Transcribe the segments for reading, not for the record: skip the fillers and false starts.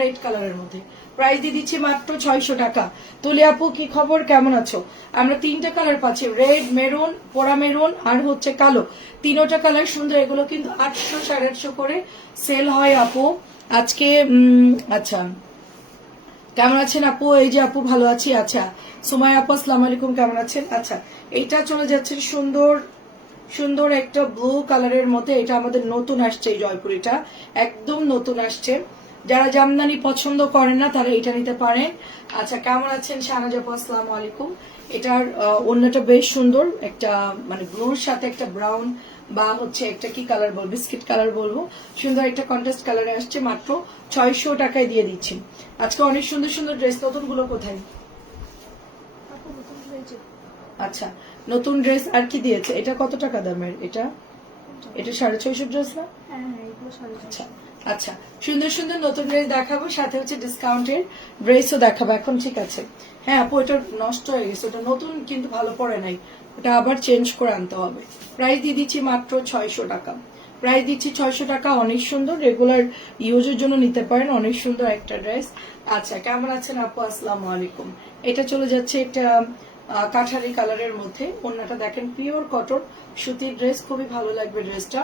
Red কালারের মধ্যে price দিয়ে দিচ্ছি মাত্র 600 টাকা। তুলি আপু কি খবর, কেমন আছো? আমরা তিনটা কালার পাচ্ছি, রেড, মেরুন, পোড়া মেরুন আর হচ্ছে কালো। তিনোটা কালার সুন্দর। এগুলো কিন্তু 800 850 করে সেল হয় আপু আজকে। আচ্ছা, কেমন আছেন আপু? এই যে আপু ভালো আছি। আচ্ছা, সুমাই আপু আসসালামু আলাইকুম, কেমন আছেন? আচ্ছা, এইটা চলে যাচ্ছে সুন্দর সুন্দর একটা ব্লু কালারের মধ্যে। এটা আমাদের নতুন আসছে, এই জয়পুরিটা একদম নতুন আসছে। যারা জামদানি পছন্দ করেন না তারা এটা নিতে পারেন। আচ্ছা, কেমন আছেন শাহনাজ আপু? আসসালামু আলাইকুম। এটার অন্যটা বেশ সুন্দর, একটা মানে ব্লুর সাথে একটা ব্রাউন বা হচ্ছে একটা কি কালার বলবো, বিস্কিট কালার বলবো, সুন্দর একটা কন্ট্রাস্ট কালারে আসছে। মাত্র 600 টাকায় দিয়ে দিচ্ছি আজকে। অনেক সুন্দর সুন্দর ড্রেস। নতুন গুলো কোথায়? আচ্ছা, নতুন ড্রেস আর কি দিয়েছে? এটা কত টাকা দামের? এটা 650 ড্রেস না? আচ্ছা আচ্ছা, সুন্দর সুন্দর নতুন ড্রেস দেখাবো, সাথে হচ্ছে ডিসকাউন্টের ড্রেসও দেখাবো এখন। ঠিক আছে। হ্যাঁ আপু, এটা নষ্ট হয়ে গেছে, ওটা নতুন কিন্তু ভালো পড়ে নাই, ওটা আবার চেঞ্জ করে আনতে হবে। প্রাইস দিয়ে দিচ্ছি মাত্র 600 টাকা। প্রাইস দিচ্ছি 600 টাকা। অনেক সুন্দর, রেগুলার ইউজের জন্য নিতে পারেন। অনেক সুন্দর একটা ড্রেস। আচ্ছা, কেমন আছেন আপু? আসসালামু আলাইকুম। এটা চলে যাচ্ছে একটা কাঠারি কালারের মধ্যে। ওন্নাটা দেখেন, পিওর কটন সুতির ড্রেস, খুবই ভালো লাগবে ড্রেসটা।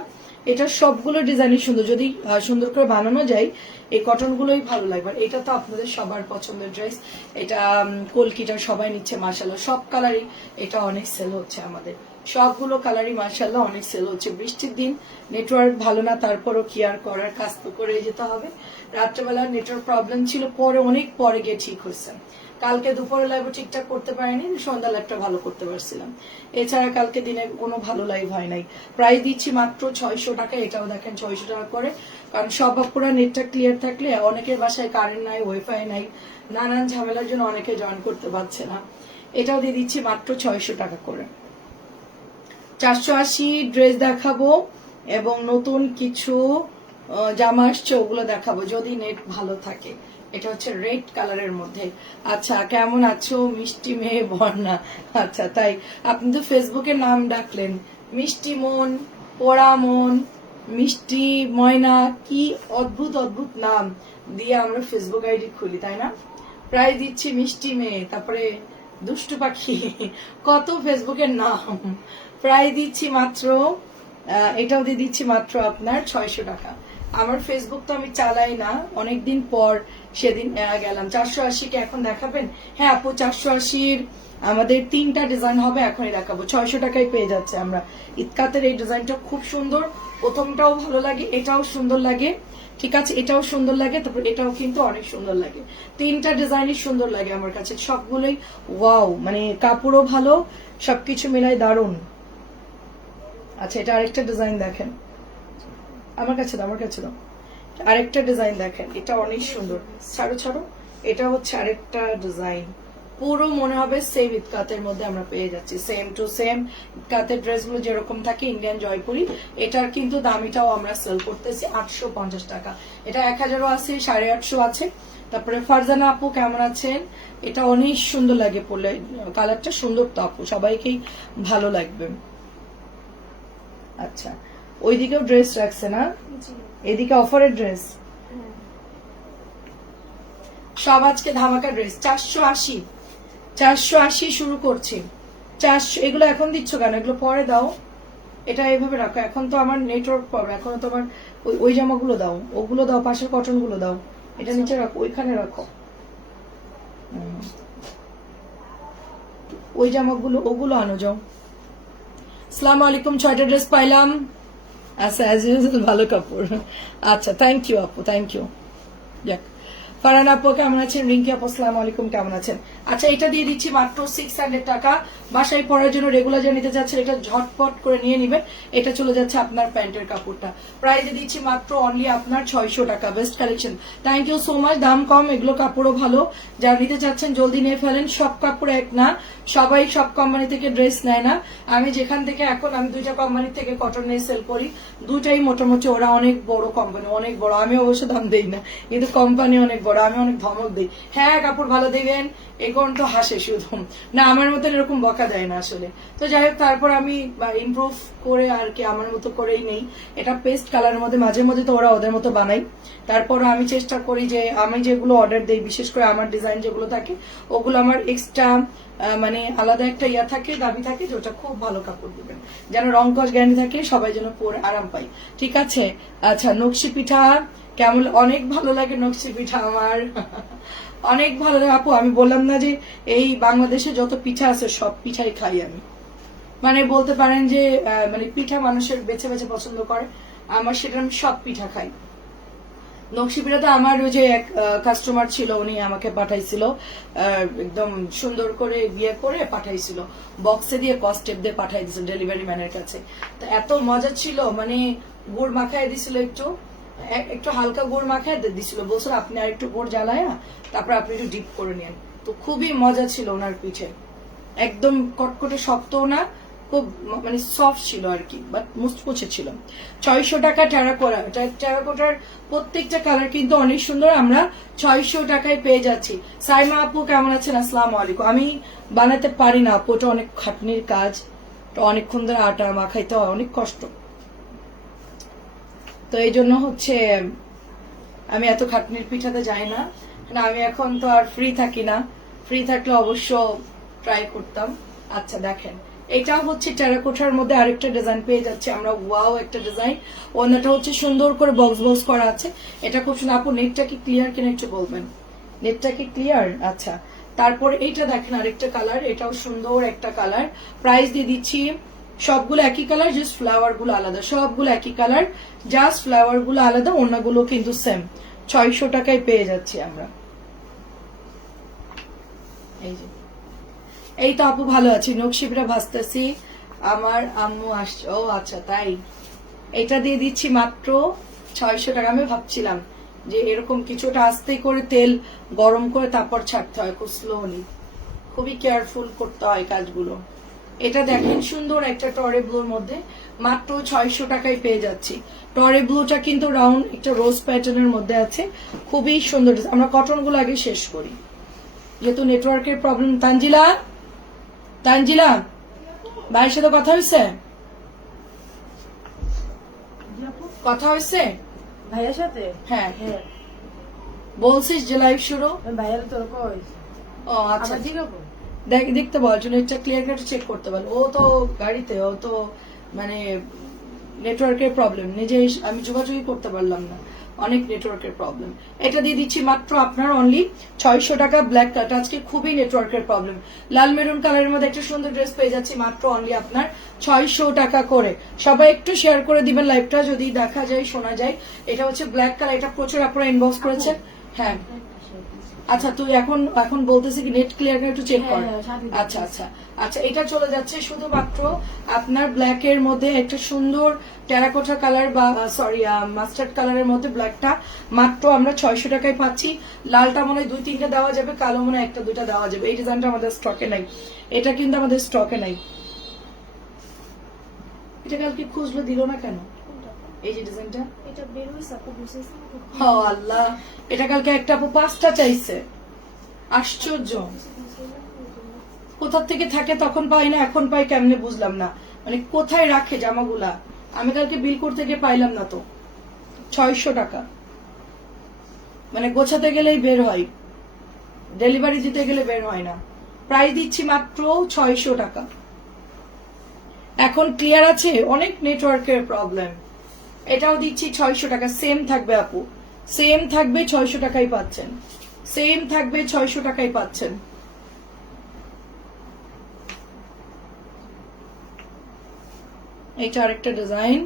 এটা সবগুলো ডিজাইনই সুন্দর, যদি সুন্দর করে বানানো যায় এই কটন গুলোই ভালো লাগবে। এটা তো আপনাদের সবার পছন্দের ড্রেস। এটা কলকিটা সবাই নিচ্ছে মাশাআল্লাহ, সব কালারই এটা অনেক সেল হচ্ছে আমাদের। সবগুলো কালারই মাশাআল্লাহ অনেক সেল হচ্ছে। বৃষ্টির দিন নেটওয়ার্ক ভালো না, তারপরও কি আর করার, কাজ তো করে যেতে হবে। রাত্রেবেলা নেটওয়ার্ক প্রবলেম ছিল, পরে অনেক পরে গিয়ে ঠিক হয়েছে। কালকে দুপুরে লাইভ ঠিকঠাক করতে পারিনি, সন্ধ্যা লাইভটা ভালো করতে পারছিলাম। এছাড়া কালকে দিনে কোনো ভালো লাইভ হয় নাই। প্রাইস দিচ্ছি মাত্র 600 টাকা। এটাও দেখেন 600 টাকা করে, কারণ সব আপুরা নেটটা ক্লিয়ার থাকলে, অনেকের বাসায় কারেন্ট নাই, ওয়াইফাই নাই, নানান ঝামেলার জন্য অনেকে জয়েন করতে পারছে না। এটাও দিয়ে দিচ্ছি মাত্র 600 টাকা করে। 480 ড্রেস দেখাবো এবং নতুন কিছু জামা আসছে, ওগুলো দেখাবো যদি নেট ভালো থাকে। এটা হচ্ছে রেড কালারের মধ্যে। আচ্ছা, কেমন আছো মিষ্টি মেয়ে বর্ণা? আচ্ছা, তাই আপনি তো ফেসবুকে নাম ডাকলেন, মিষ্টি মন, পোড়া মন, মিষ্টি ময়না, কি অদ্ভুত অদ্ভুত নাম দিয়ে আমরা ফেসবুক আইডি খুলি, তাই না? প্রায় দিচ্ছি মিষ্টি মেয়ে, তারপরে দুষ্টু পাখি, কত ফেসবুকের নাম। প্রায় দিচ্ছি মাত্র এটাও দিয়ে দিচ্ছি মাত্র আপনার 600 টাকা। আমার ফেসবুক তো আমি চালাই না, অনেকদিন পর সেদিন গেলাম। 480 কে এখন দেখাবেন? হ্যাঁ আপু, 480-র আমাদের 3টা ডিজাইন হবে, এখনই দেখাবো। 600 টাকায় পেয়ে যাচ্ছে আমরা। ইতকাতের এই ডিজাইনটা খুব সুন্দর, প্রথমটাও ভালো লাগে, এটাও সুন্দর লাগে। ঠিক আছে, এটাও সুন্দর লাগে, তারপর এটাও কিন্তু অনেক সুন্দর লাগে। 3টা ডিজাইনই সুন্দর লাগে আমার কাছে, সবগুলোই ওয়াও, মানে কাপড়ও ভালো, সবকিছু মিলাই দারুণ। আচ্ছা, এটা আরেকটা ডিজাইন দেখেন, আমার কাছে দাও, আমার কাছে দাও। আরেকটা ডিজাইন দেখেন, এটা অনেক সুন্দর। ছাড়ো ছাড়ো, এটা হচ্ছে আরেকটা ডিজাইন, পুরো মনে হবে সেম ইতকাতের মধ্যে আমরা পেয়ে যাচ্ছি, সেম টু সেম। ইতকাতের ড্রেসগুলো যেরকম থাকে ইন্ডিয়ান জয়পুরি, এটার কিন্তু দামিটাও আমরা সেল করতেছি 850 টাকা। এটা 1000ও আছে, 850 আছে। তারপরে ফারজানা আপু কেমন আছেন? এটা অনেক সুন্দর লাগে পরলে, কালারটা সুন্দর তো আপু, সবাইকেই ভালো লাগবে। আচ্ছা, ওইদিকেও ড্রেস রাখছে না? এদিকে অফারের ড্রেস সব আজকে ধামাকা ড্রেস। 480 480 শুরু করছি। 400 এগুলো এখন দিচ্ছ কেন? এগুলো পরে দাও, এটা এইভাবে রাখো। এখন তো আমার নেটওয়ার্ক প্রবলেম, এখন তো আমার ওই জামাগুলো দাও, ওগুলো দাও, পাশের কটন গুলো দাও। এটা নিচে রাখো, ওইখানে রাখো। ওই জামাগুলো ওগুলো আনো যাও। আসসালামু আলাইকুম, 6টা ড্রেস পাইলাম। আচ্ছা, অ্যাজ ইউজুয়াল ভালো কাপড়। আচ্ছা, থ্যাংক ইউ আপু, থ্যাংক ইউ। যাক, ফারহান আপু কেমন আছেন? রিঙ্কি আপু আসসালামু আলাইকুম, কেমন আছেন? আচ্ছা, এটা দিয়ে দিচ্ছি মাত্র 600 টাকা। বাসায় পরার জন্য রেগুলার যা নিতে চাচ্ছেন, এটা ঝটপট করে নিয়ে নিবেন। এটা চলে যাচ্ছে আপনার প্যান্টের কাপড়টা। প্রাইসে দিচ্ছি মাত্র অনলি আপনার 600 টাকা। Best collection, thank you so much. দাম কম, এগুলো কাপড়ও ভালো। যারা নিতে চাচ্ছেন জলদি নিয়ে ফেলেন। সব কাপড় এক না, সবাই সব কোম্পানি থেকে ড্রেস নেয় না। আমি যেখান থেকে, এখন আমি 2টা কোম্পানি থেকে কটন নিয়ে সেল করি, দুটাই মোটামুটি ওরা অনেক বড় কোম্পানি, অনেক বড়। আমি অবশ্য দাম দেই না, কিন্তু কোম্পানি অনেক করো, আমি অনেক ধমক দিই, হ্যাঁ কাপড় ভালো দিবেন, এই কোন তো হাসে শুধু, না আমার মতন এরকম বকা দেয় না আসলে। তো যাই হোক, তারপর আমি ইমপ্রুভ করে আর কি আমার মতো করেই নেই। এটা পেস্ট কালারের মধ্যে, মাঝে মধ্যে তো ওরা ওদের মতো বানাই, তারপর আমি চেষ্টা করি যে আমি যেগুলো অর্ডার দিই, বিশেষ করে আমার ডিজাইন যেগুলো থাকে ওগুলো আমার এক্সট্রা মানে আলাদা একটা ইয়া থাকে, দাবি থাকে যে ওটা খুব ভালো কাপড় দিবেন, যেন রং কস গ্যারান্টি থাকে, সবাই যেন পরে আরাম পাই। ঠিক আছে। আচ্ছা, নকশি পিঠা কেমন? অনেক ভালো লাগে নকশি পিঠা আমার অনেক ভালো লাগে আপু। আমি বললাম না যে এই বাংলাদেশে যত পিঠা আছে সব পিঠাই খাই আমি, মানে বলতে পারেন যে মানে পিঠা মানুষের বেছে বেছে পছন্দ করে, আমার সেটা আমি সব পিঠা খাই। নকশি পিঠাতে আমার ওই যে এক কাস্টমার ছিল, উনি আমাকে পাঠাইছিল, একদম সুন্দর করে বিয়ে করে পাঠাইছিল, বক্সে দিয়ে কস্টেপ দিয়ে পাঠাই দিয়েছিল ডেলিভারি ম্যানের কাছে। তো এত মজা ছিল, মানে গুড় মাখায় দিছিল, একটু একটু হালকা গুড় মাখায় দিছিল, বলছিল আপনি আর একটু গুড় জ্বালায়া তারপর আপনি একটু ডিপ করে নেন। তো খুবই মজা ছিল ওনার পিঠে, একদম কটকটে শক্তও না, খুব মানে সফট ছিল আর কি, বাট মুচমুচে ছিল। 600 টাকা টেরাকোটার প্রত্যেকটা কালার কিন্তু অনেক সুন্দর, আমরা 600 টাকায় পেয়ে যাচ্ছি। সাইমা আপু কেমন আছেন? আসসালামু আলাইকুম। আমি বানাতে পারি না আপু, ওটা অনেক খাটনির কাজ, অনেকক্ষণ ধরে আটা মাখাইতে হয়, অনেক কষ্ট, তো এই জন্য হচ্ছে আমি এত খাটনির পিঠাতে যাই না। আমি এখন তো আর ফ্রি থাকি না, ফ্রি থাকলে অবশ্য ট্রাই করতাম। আচ্ছা দেখেন, এটা হচ্ছে টেরাকোটার মধ্যে আরেকটা ডিজাইন পেয়ে যাচ্ছে আমরা, ওয়াও একটা ডিজাইন, ওনাটা হচ্ছে সুন্দর করে বক্স বক্স করা আছে, এটা খুব সুন্দর। আপু নেটটা কি ক্লিয়ার কিনা একটু বলবেন, নেটটা কি ক্লিয়ার? আচ্ছা, তারপর এইটা দেখেন আরেকটা কালার, এটাও সুন্দর একটা কালার, প্রাইস দিয়ে দিচ্ছি সবগুলো একই কালার, জাস্ট ফ্লাওয়ার গুলো আলাদা, সবগুলো একই কালার, জাস্ট ফ্লাওয়ার গুলো আলাদা, অন্যগুলো কিন্তু সেম। 600 টাকায় পেয়ে যাচ্ছি আমরা। এই যে, এই তো আপু ভালো আছি, নকশিপিঠা ভাজতেছি, আমার আম্মু আসছে। ও আচ্ছা তাই, এটা দিয়ে দিচ্ছি মাত্র 600 টাকা। আমি ভাবছিলাম যে এরকম কিছুটা আস্তে করে তেল গরম করে তারপর ছাড়তে হয়, খুব স্লোলি, খুবই কেয়ারফুল করতে হয় কাজগুলো। এটা দেখেন সুন্দর একটা টরে ব্লুর মধ্যে মাত্র 600 টাকায় পেয়ে যাচ্ছি। টরে ব্লুটা কিন্তু রাউন্ড একটা রোজ প্যাটার্নের মধ্যে আছে, খুবই সুন্দর। আমরা কটন গুলো আগে শেষ করি, যেহেতু নেটওয়ার্কের প্রবলেম। তানজিলা, তানজিলা ভাইয়ের সাথে কথা হয়েছে? কথা হয়েছে ভাইয়ের সাথে? হ্যাঁ, বলছিস যে লাইভ শুরু? ভাইয়ের তোর কই? ও আচ্ছা, আবার জিগাবো? দেখতে বল, নেটটা ক্লিয়ার করে চেক করতে বল। ও তো গাড়িতে, ও তো মানে নেটওয়ার্কের প্রবলেম, নিজে আমি যোগাযোগই করতে পারলাম না, অনেক নেটওয়ার্কের প্রবলেম। এটা দিয়ে দিচ্ছি মাত্র আপনার অনলি 600 টাকা। ব্ল্যাক কালার, আজকে খুবই নেটওয়ার্কের প্রবলেম। লাল মেরুন কালারের মধ্যে একটা সুন্দর ড্রেস পেয়ে যাচ্ছি মাত্র অনলি আপনার 600 টাকা করে। সবাই একটু শেয়ার করে দিবেন লাইভটা, যদি দেখা যায় শোনা যায়। এটা হচ্ছে ব্ল্যাক কালার, এটা প্রচুর আপনারা ইনবক্স করেছেন। হ্যাঁ আচ্ছা, তুই এখন বলতেছি কি নেট ক্লিয়ার করে একটু চেক কর। আচ্ছা আচ্ছা আচ্ছা, এটা চলে যাচ্ছে শুধুমাত্র আপনার ব্ল্যাক এর মধ্যে একটা সুন্দর টেরাকোটা কালার, বা সরি মাস্টার্ড কালারের মধ্যে ব্ল্যাকটা মাত্র আমরা 600 টাকায় পাচ্ছি। লালটা মনে হয় 2-3টা দেওয়া যাবে, কালো মনে হয় 1-2টা দেওয়া যাবে। এই ডিজাইনটা আমাদের স্টকে নাই, এটা কিন্তু আমাদের স্টকে নাই। এটা কালকে খুঁজলো দিল না কেন? এই যে ডিজাইনটা, এটা বের হইছে আপু, বুঝছেন? ও আল্লাহ, এটা কালকে একটা আপু 5টা চাইছে, আশ্চর্য। কোথা থেকে থাকে তখন পাই না, এখন পাই কেমনে বুঝলাম না, মানে কোথায় রাখে জামাগুলা। আমি কালকে বিল করতে গিয়ে পাইলাম না তো। 600 টাকা, মানে গোছাতে গেলেই বের হয়, ডেলিভারি দিতে গেলে বের হয় না। প্রাইস দিচ্ছি মাত্র 600 টাকা। এখন ক্লিয়ার আছে? অনেক নেটওয়ার্কের প্রবলেম। এটাও দিচ্ছি 600 টাকা, সেম থাকবে আপু, সেম থাকবে, 600 টাকাই পাচ্ছেন, সেম থাকবে, 600 টাকাই পাচ্ছেন। এইটা আরেকটা ডিজাইন,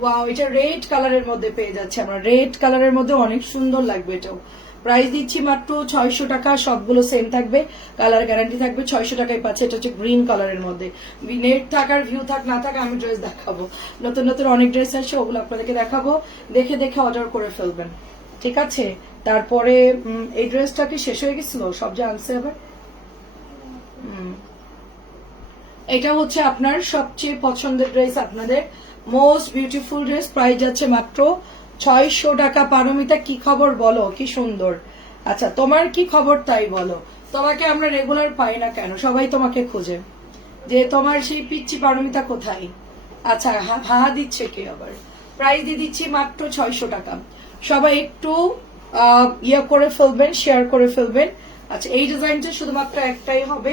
ওয়াও, এটা রেড কালারের মধ্যে পেয়ে যাচ্ছে আমরা, রেড কালারের মধ্যে অনেক সুন্দর লাগবে এটাও। প্রাইস দিচ্ছি মাত্র 600 টাকা, সবগুলো সেম থাকবে, কালার গ্যারান্টি থাকবে, 600 টাকায় পাচ্ছে। এটা হচ্ছে গ্রিন কালারের মধ্যে। নেট থাকার ভিউ থাক না থাক, আমি ড্রেস দেখাবো, নতুন নতুন অনেক ড্রেস আসছে, ওগুলো আপনাদেরকে দেখাবো, দেখে দেখে অর্ডার করে ফেলবেন, ঠিক আছে? তারপরে এই ড্রেসটা কি শেষ হয়ে গেছিল, সব যে আনছে আবার। এটা হচ্ছে আপনার সবচেয়ে পছন্দের ড্রেস, আপনাদের মোস্ট বিউটিফুল ড্রেস, প্রাইস যাচ্ছে মাত্র 600 টাকা। পারমিতা কি খবর বলো, কি সুন্দর। আচ্ছা তোমার কি খবর তাই বলো, তোমাকে আমরা রেগুলার পাই না কেন, সবাই তোমাকে খোঁজে যে তোমার সেই পিচ্চি পারমিতা কোথায়। আচ্ছা হা দিচ্ছে কে আবার। প্রাইস দিয়ে দিচ্ছি মাত্র 600 টাকা। সবাই একটু ইয়ে করে ফেলবেন, শেয়ার করে ফেলবেন। আচ্ছা এই ডিজাইনটা শুধুমাত্র একটাই হবে,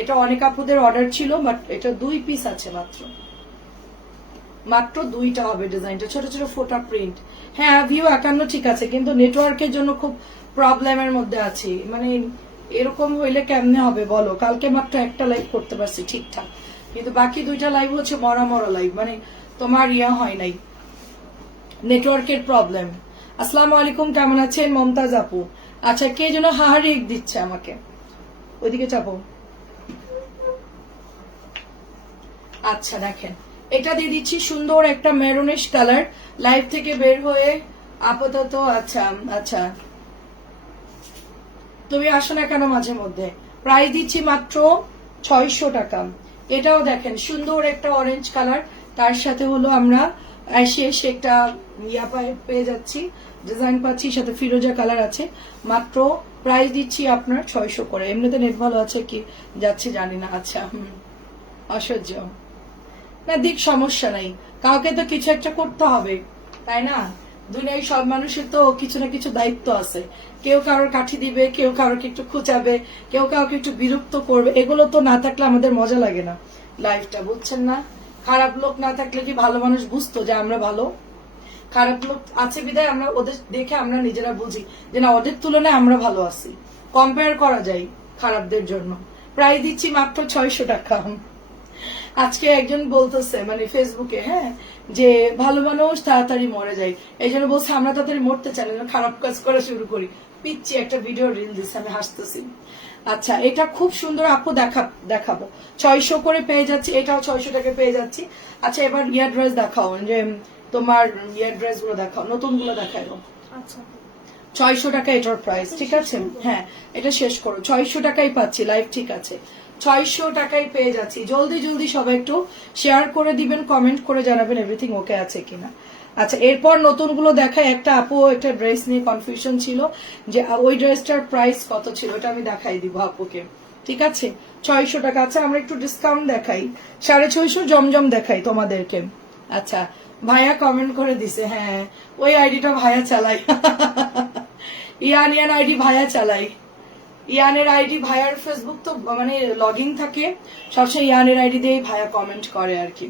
এটা অনেক আপুদের অর্ডার ছিল, বাট এটা 2 পিস আছে মাত্র, মাত্র 2টা হবে। ডিজাইনটা ছোট ছোট ফোটা প্রিন্ট। হ্যাঁ ভিউ 51 ঠিক আছে, কিন্তু নেটওয়ার্কের জন্য খুব প্রবলেমের মধ্যে আছি। মানে এরকম হইলে কেমনে হবে বলো। কালকে মাত্র একটা লাইভ করতে পারছি ঠিকঠাক, কিন্তু বাকি 2টা লাইভ হচ্ছে মরা মরা লাইভ, মানে তোমার ইয়া হয় নাই, নেটওয়ার্কের প্রবলেম। আসসালামু আলাইকুম, কেমন আছেন মমতাজ আপু। আচ্ছা কে যেন হাহারি দিচ্ছে আমাকে, ওইদিকে চাপো। আচ্ছা দেখেন এটা দিয়ে দিচ্ছি সুন্দর একটা মেরুনিশ কালার, লাইভ থেকে বের হয়ে আপাতত। আচ্ছা আচ্ছা তুমি আসো না কেন মাঝে মধ্যে। প্রাইস দিচ্ছি মাত্র 600 টাকা। এটাও দেখেন সুন্দর একটা অরেঞ্জ কালার, তার সাথে হলো আমরা এসে একটা ইয়া পেয়ে যাচ্ছি, ডিজাইন পাচ্ছি, সাথে ফিরোজা কালার আছে। মাত্র প্রাইস দিচ্ছি আপনার 600 করে। এমনিতে নেট ভালো আছে কি যাচ্ছে জানি না। আচ্ছা অসহ্য না দিক, সমস্যা নাই, কাউকে তো কিছু একটা করতে হবে তাই না। দুনিয়ায় সব মানুষের তো কিছু না কিছু দায়িত্ব আছে। কেউ কারোর কাঠি দিবে, কেউ কারোকে একটু খুঁচাবে, কেউ কাউকে একটু বিরক্ত করবে। এগুলো তো না থাকলে আমাদের মজা লাগে না লাইফটা, বুঝছেন না। খারাপ লোক না থাকলে কি ভালো মানুষ বুঝতো যে আমরা ভালো। খারাপ লোক আছে বিদায় আমরা ওদের দেখে আমরা নিজেরা বুঝি যে না ওদের তুলনায় আমরা ভালো আছি, কম্পেয়ার করা যায় খারাপদের জন্য। প্রায় দিচ্ছি মাত্র 600 টাকা। আজকে একজন বলতেছে মানে ফেসবুকে, হ্যাঁ, যে ভালো মানুষ তাড়াতাড়ি মরে যায়, এই জন্য বলছে আমরা তাড়াতাড়ি মরতে চাই না, খারাপ কাজ করা শুরু করি। পিচ্ছি একটা ভিডিও রিল দিচ্ছে, আমি হাসতেছি। আচ্ছা এটা খুব সুন্দর আপু, দেখাবো 600 করে পেয়ে যাচ্ছি, এটাও 600 টাকা পেয়ে যাচ্ছি। আচ্ছা এবার ইয়ার ড্রেস দেখাও, যে তোমার ইয়ার ড্রেস গুলো দেখাও, নতুন গুলো দেখাও। আচ্ছা 600 টাকা এটার প্রাইস, ঠিক আছে। হ্যাঁ এটা শেষ করো, 600 টাকাই পাচ্ছি লাইভ, ঠিক আছে 600 টাকাই পেয়ে যাচ্ছি। জলদি জলদি সবাই একটু শেয়ার করে দিবেন, কমেন্ট করে জানাবেন এভরিথিং ওকে আছে কিনা। আচ্ছা এরপর নতুন গুলো দেখায়। একটা আপু একটা ড্রেস নিয়ে কনফিউশন ছিল যে ওই ড্রেসটার প্রাইস কত ছিল, ওটা আমি দেখাই দিব আপুকে, ঠিক আছে 600 টাকা। আচ্ছা আমরা একটু ডিসকাউন্ট দেখাই, 650 জমজম দেখাই তোমাদেরকে। আচ্ছা ভাইয়া কমেন্ট করে দিছে, হ্যাঁ ওই আইডিটা ভাইয়া চালাই। ইয়ান আইডি ভাইয়া চালাই। ইয়ানের আইডি ভাইয়ার ফেসবুক তো মানে লগইন থাকে সবসময়, ইয়ানের আইডি দিয়েই ভাইয়া কমেন্ট করে আর কি।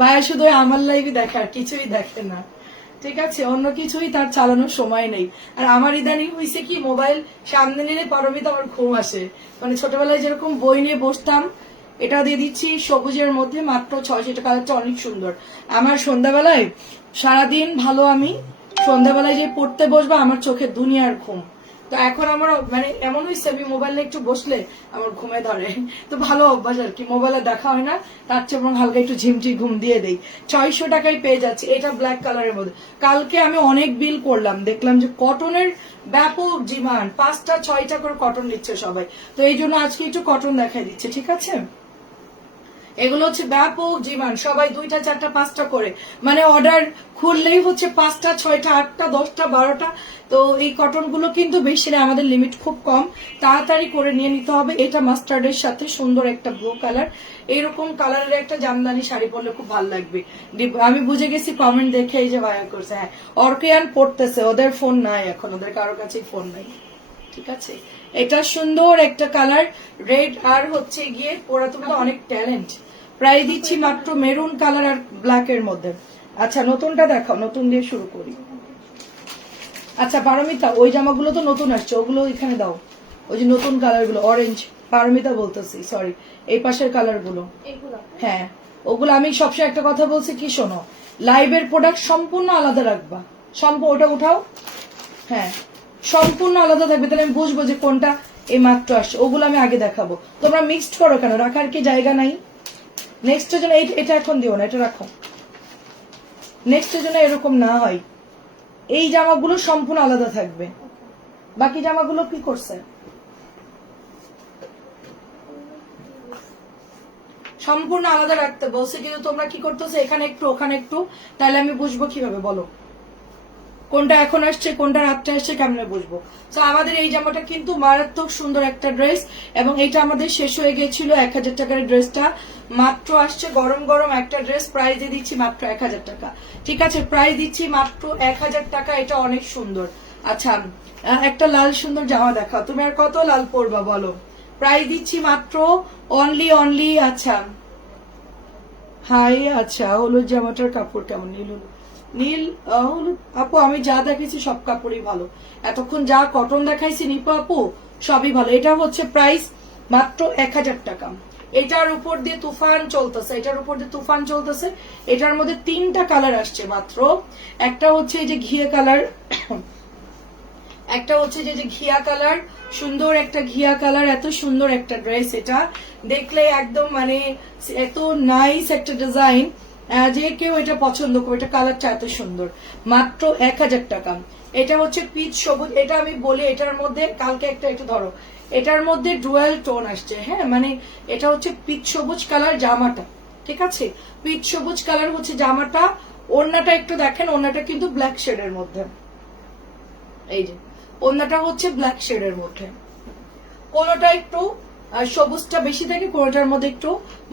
ভাইয়া শুধু আমার লাইভই দেখে আর কিছুই দেখে না, ঠিক আছে, অন্য কিছুই তার চালানোর সময় নেই। আর আমার ইদানিং হয়েছে কি, মোবাইল সামনে নিলে পারমিত আমার ঘুম আসে। মানে ছোটবেলায় যেরকম বই নিয়ে বসতাম, এটা দিয়ে দিচ্ছি সবুজের মধ্যে মাত্র 600 টাকা। কালারটা অনেক সুন্দর। আমার সন্ধ্যাবেলায় সারাদিন ভালো, আমি সন্ধ্যাবেলায় যে পড়তে বসবো আমার চোখে দুনিয়ার ঘুম। তো এখন আমার মানে এমন হয়েছে আমি মোবাইলে একটু বসলে আমার ঘুমে ধরে, তো ভালো অভ্যাস আর কি, মোবাইলে দেখা হয় না, তার চেয়ে বরং হালকা একটু ঝিমটি ঘুম দিয়ে দেই। 600 টাকায় পেয়ে যাচ্ছি, এটা ব্ল্যাক কালারের মধ্যে। কালকে আমি অনেক বিল করলাম, দেখলাম যে কটনের ব্যাপক ডিমান্ড, 5টা 6টা করে কটন নিচ্ছে সবাই, তো এই জন্য আজকে একটু কটন দেখাই দিচ্ছে, ঠিক আছে। এগুলো হচ্ছে ব্যাপক ডিমান্ড, সবাই 2টা 4টা 5টা করে, মানে অর্ডার খুললেই হচ্ছে 5টা 6টা 8টা 10টা 12টা। তো এই কটন গুলো কিন্তু বেশি না, আমাদের লিমিট খুব কম, তাড়াতাড়ি করে নিয়ে নিতে হবে। এটা মাস্টার্ডের সাথে সুন্দর একটা ব্লু কালার, এইরকম কালারের একটা জামদানি শাড়ি পরলে খুব ভালো লাগবে। আমি বুঝে গেছি কমেন্ট দেখে, এই যে ভাইয়া করছে, হ্যাঁ অর্কিয়ান পড়তেছে, ওদের ফোন নাই এখন, ওদের কারোর কাছেই ফোন নাই, ঠিক আছে। এটা সুন্দর একটা কালার রেড, আর হচ্ছে গিয়ে ওরা তো অনেক ট্যালেন্ট। প্রায় দিচ্ছি মাত্র মেরুন কালার আর ব্ল্যাক এর মধ্যে। আচ্ছা নতুনটা দেখাও, নতুন দিয়ে শুরু করি। আচ্ছা পারমিতা ওই জামাগুলো তো নতুন আসছে, ওগুলো এখানে দাও, ওই যে নতুন কালার গুলো অরেঞ্জ, পারমিতা বলতেছি সরি, এই পাশের কালার গুলো, এগুলো হ্যাঁ ওগুলো। আমি সবসময় একটা কথা বলছি কি, শোনো লাইভের প্রোডাক্ট সম্পূর্ণ আলাদা রাখবা, ওটা উঠাও, হ্যাঁ সম্পূর্ণ আলাদা থাকবে, তাহলে আমি বুঝবো যে কোনটা এই মাত্র আসছে। ওগুলো আমি আগে দেখাবো, তোমরা মিক্সড করো কেন, রাখার কি জায়গা নাই। নেক্সটের জন্য এটা এখন দিও না, এটা রাখো, নেক্সটের জন্য এরকম না হয়। এই জামাগুলো সম্পূর্ণ আলাদা থাকবে, বাকি জামাগুলো কি করছে সম্পূর্ণ আলাদা রাখতে বলছে, কিন্তু তোমরা কি করতেছো এখানে একটু ওখানে একটু, তাহলে আমি বুঝবো কিভাবে বলো। কোনটা এখন আসছে কোনটা রাত্রে আসছে কেমনে বুঝবো। তো আমাদের এই জামাটা কিন্তু মারাত্মক সুন্দর একটা ড্রেস, এবং এটা আমাদের শেষ হয়ে গেছিল 1000 টাকার ড্রেসটা। মাত্র আসছে গরম গরম একটা ড্রেস, প্রাইস দিয়ে দিচ্ছি মাত্র 1000 টাকা। ঠিক আছে, প্রাইস দিচ্ছি মাত্র 1000 টাকা। এটা অনেক সুন্দর। আচ্ছা, একটা লাল সুন্দর জামা দেখাও। তুমি আর কত লাল পরবা বলো? প্রাইস দিচ্ছি মাত্র অনলি আচ্ছা হাই, আচ্ছা হলুদ জামাটার কাপড় কেমন? নীল হলুদ আপু, আমি যা দেখেছি সব কাপড়ই ভালো। এতক্ষণ যা কটন দেখাইছি নিপু আপু সবই ভালো। এটা হচ্ছে প্রাইস মাত্র 1000 টাকা। এটার উপর দিয়ে তুফান চলতেছে, এটার মধ্যে 3টা কালার আসছে মাত্র। একটা হচ্ছে এই যে ঘিয়া কালার, একটা হচ্ছে যে ঘিয়া কালার, সুন্দর একটা ঘিয়া কালার। এত সুন্দর একটা ড্রেস, এটা দেখলে একদম মানে এত নাইস একটা ডিজাইন, যে কেউ এটা পছন্দ করবে। এটা কালারটা এত সুন্দর, মাত্র 1000 টাকা। এটা হচ্ছে পিচ সবুজ। এটা আমি বলি এটার মধ্যে কালকে একটা একটু ধরো, এটার মধ্যে ডুয়েল টোন আসছে। হ্যাঁ, মানে এটা হচ্ছে পিচ সবুজ কালার জামাটা। ঠিক আছে, পিচ সবুজ কালার হচ্ছে জামাটা। ওড়নাটা একটু দেখেন, ওড়নাটা কিন্তু ব্ল্যাক শেডের মধ্যে। এই যে ওড়নাটা হচ্ছে ব্ল্যাক শেডের মধ্যে, কোনোটা একটু সবুজটা বেশি থাকে, কোনোটার মধ্যে একটু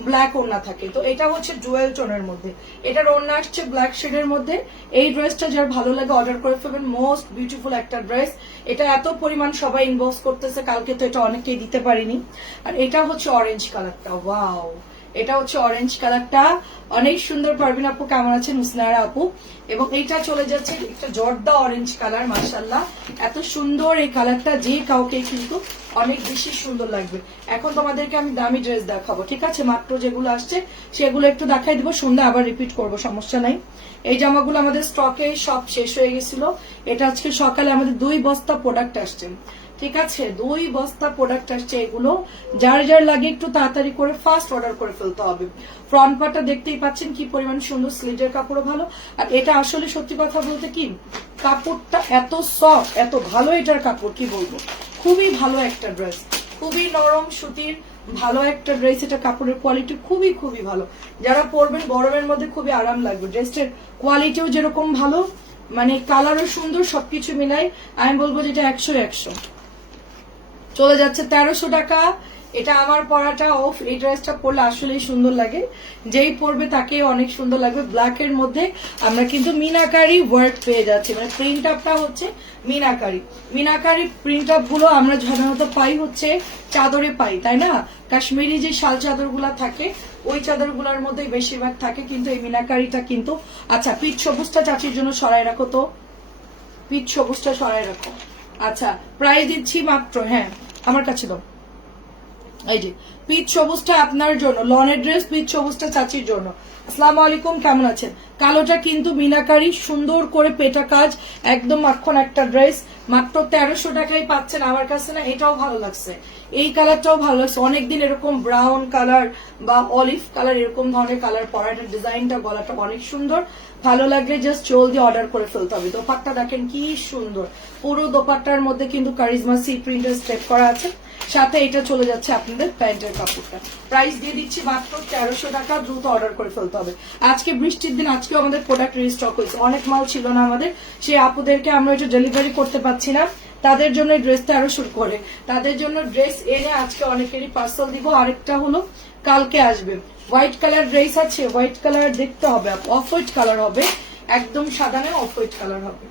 ব্ল্যাক ওড়না থাকে। তো এটা হচ্ছে জুয়েল টোনের মধ্যে, এটার ওড়না আসছে ব্ল্যাক শেডের মধ্যে। এই ড্রেসটা যার ভালো লাগে অর্ডার করে ফেলবেন, মোস্ট বিউটিফুল একটা ড্রেস। এটা এত পরিমাণ সবাই ইনবক্স করতেছে, কালকে তো এটা অনেকেই দিতে পারিনি। আর এটা হচ্ছে অরেঞ্জ কালারটা, ওয়াও, এটা হচ্ছে অরেঞ্জ কালারটা অনেক সুন্দর। পারভিন আপু কেমন আছেন? হুসনারা আপু। এবং এইটা চলে যাচ্ছে একটা জর্দা অরেঞ্জ কালার, মাশাআল্লাহ এত সুন্দর এই কালারটা, যে কাউকে কিন্তু অনেক বেশি সুন্দর লাগবে। এখন তোমাদেরকে আমি দামি ড্রেস দেখাবো, ঠিক আছে? মাত্র যেগুলো আসছে সেগুলো একটু দেখাই দিব, সন্ধ্যা আবার রিপিট করব, সমস্যা নাই। এই জামাগুলো আমাদের স্টকে সব শেষ হয়ে গেছিল। এটা আজকে সকালে আমাদের 2 বস্তা প্রোডাক্ট আসছে, ঠিক আছে? 2 বস্তা প্রোডাক্ট আসছে। এগুলো যার যার লাগে একটু তাড়াতাড়ি করে ফার্স্ট অর্ডার করে ফেলতে হবে। ফ্রন্ট পার্টটা দেখতেই পাচ্ছেন কি পরিমাণ সুন্দর, স্লিটের কাপড়ও ভালো। আর এটা আসলে সত্যি কথা বলতে কি, কাপড়টা এত সফট, এত ভালো এটার কাপড়, কি বলবো, খুবই ভালো একটা ড্রেস, খুবই নরম সুতির ভালো একটা ড্রেস। এটা কাপড়ের কোয়ালিটি খুবই খুবই ভালো, যারা পরবেন গরমের মধ্যে খুবই আরাম লাগবে। ড্রেসটার কোয়ালিটিও যেরকম ভালো, মানে কালারও সুন্দর, সবকিছু মিলাই আমি বলবো যেটা 100 চলে যাচ্ছে 1300 টাকা। এটা আমার পরাটা অফ, এই ড্রেসটা পরলে আসলেই সুন্দর লাগে, যেই পরবে তাকে অনেক সুন্দর লাগবে। ব্ল্যাক এর মধ্যে আমরা কিন্তু মিনাকারি ওয়ার্ক পেয়ে যাচ্ছি, মানে প্রিন্ট আপটা হচ্ছে মিনাকারি প্রিন্ট আপ গুলো আমরা সাধারণত পাই হচ্ছে চাদরে পাই, তাই না? কাশ্মীরি যে শাল চাদর গুলা থাকে ওই চাদর গুলার মধ্যে বেশিরভাগ থাকে, কিন্তু এই মিনাকারিটা কিন্তু। আচ্ছা, পিচ সবুজটা চাচির জন্য সরাই রাখো তো, পিচ সবুজটা সরাই রাখো। আচ্ছা, প্রাইস দিচ্ছি মাত্র, হ্যাঁ আমার কাছে দাও, এই যে পিচ সবুজটা আপনার জন্য, লনের ড্রেস, পিচ সবুজটা চাচির জন্য। আসসালামু আলাইকুম, কেমন আছেন? কালোটা কিন্তু মিনাকারি সুন্দর করে পেটা কাজ, একদম মাখন একটা ড্রেস, মাত্র 1300 টাকায় পাচ্ছেন আমার কাছে। না এটাও ভালো লাগছে, এই কালারটাও ভালো লাগছে। অনেকদিন এরকম ব্রাউন কালার বা অলিভ কালার এরকম ধরনের কালার পরা, এটা ডিজাইনটা গলাটা অনেক সুন্দর, ভালো লাগলে জাস্ট চোল দিয়ে অর্ডার করে ফেলতে হবে। দোপাট্টা দেখেন কি সুন্দর, পুরো দোপাট্টার মধ্যে কিন্তু কারিজমা সি প্রিন্টের স্টেপ করা আছে, সাথে এটা চলে যাচ্ছে আপনাদের প্যান্টের কাপড়টা। প্রাইস দিয়ে দিচ্ছি মাত্র 1300 টাকা, দ্রুত অর্ডার করে ফেলতে হবে। আজকে বৃষ্টির দিন, আজকেও আমাদের প্রোডাক্ট রিস্টক হয়েছে, অনেক মাল ছিল না আমাদের, সেই আপুদেরকে আমরা এটা ডেলিভারি করতে পারছি না, তাদের জন্য ড্রেসটা আরো শুরু করে, তাদের জন্য ড্রেস এনে আজকে অনেকেরই পার্সেল দিব। আরেকটা হলো কালকে আসবে, হোয়াইট কালার ড্রেস আছে, হোয়াইট কালার দেখতে হবে, অফ হোয়াইট কালার হবে, একদম সাদা না, অফ হোয়াইট কালার হবে।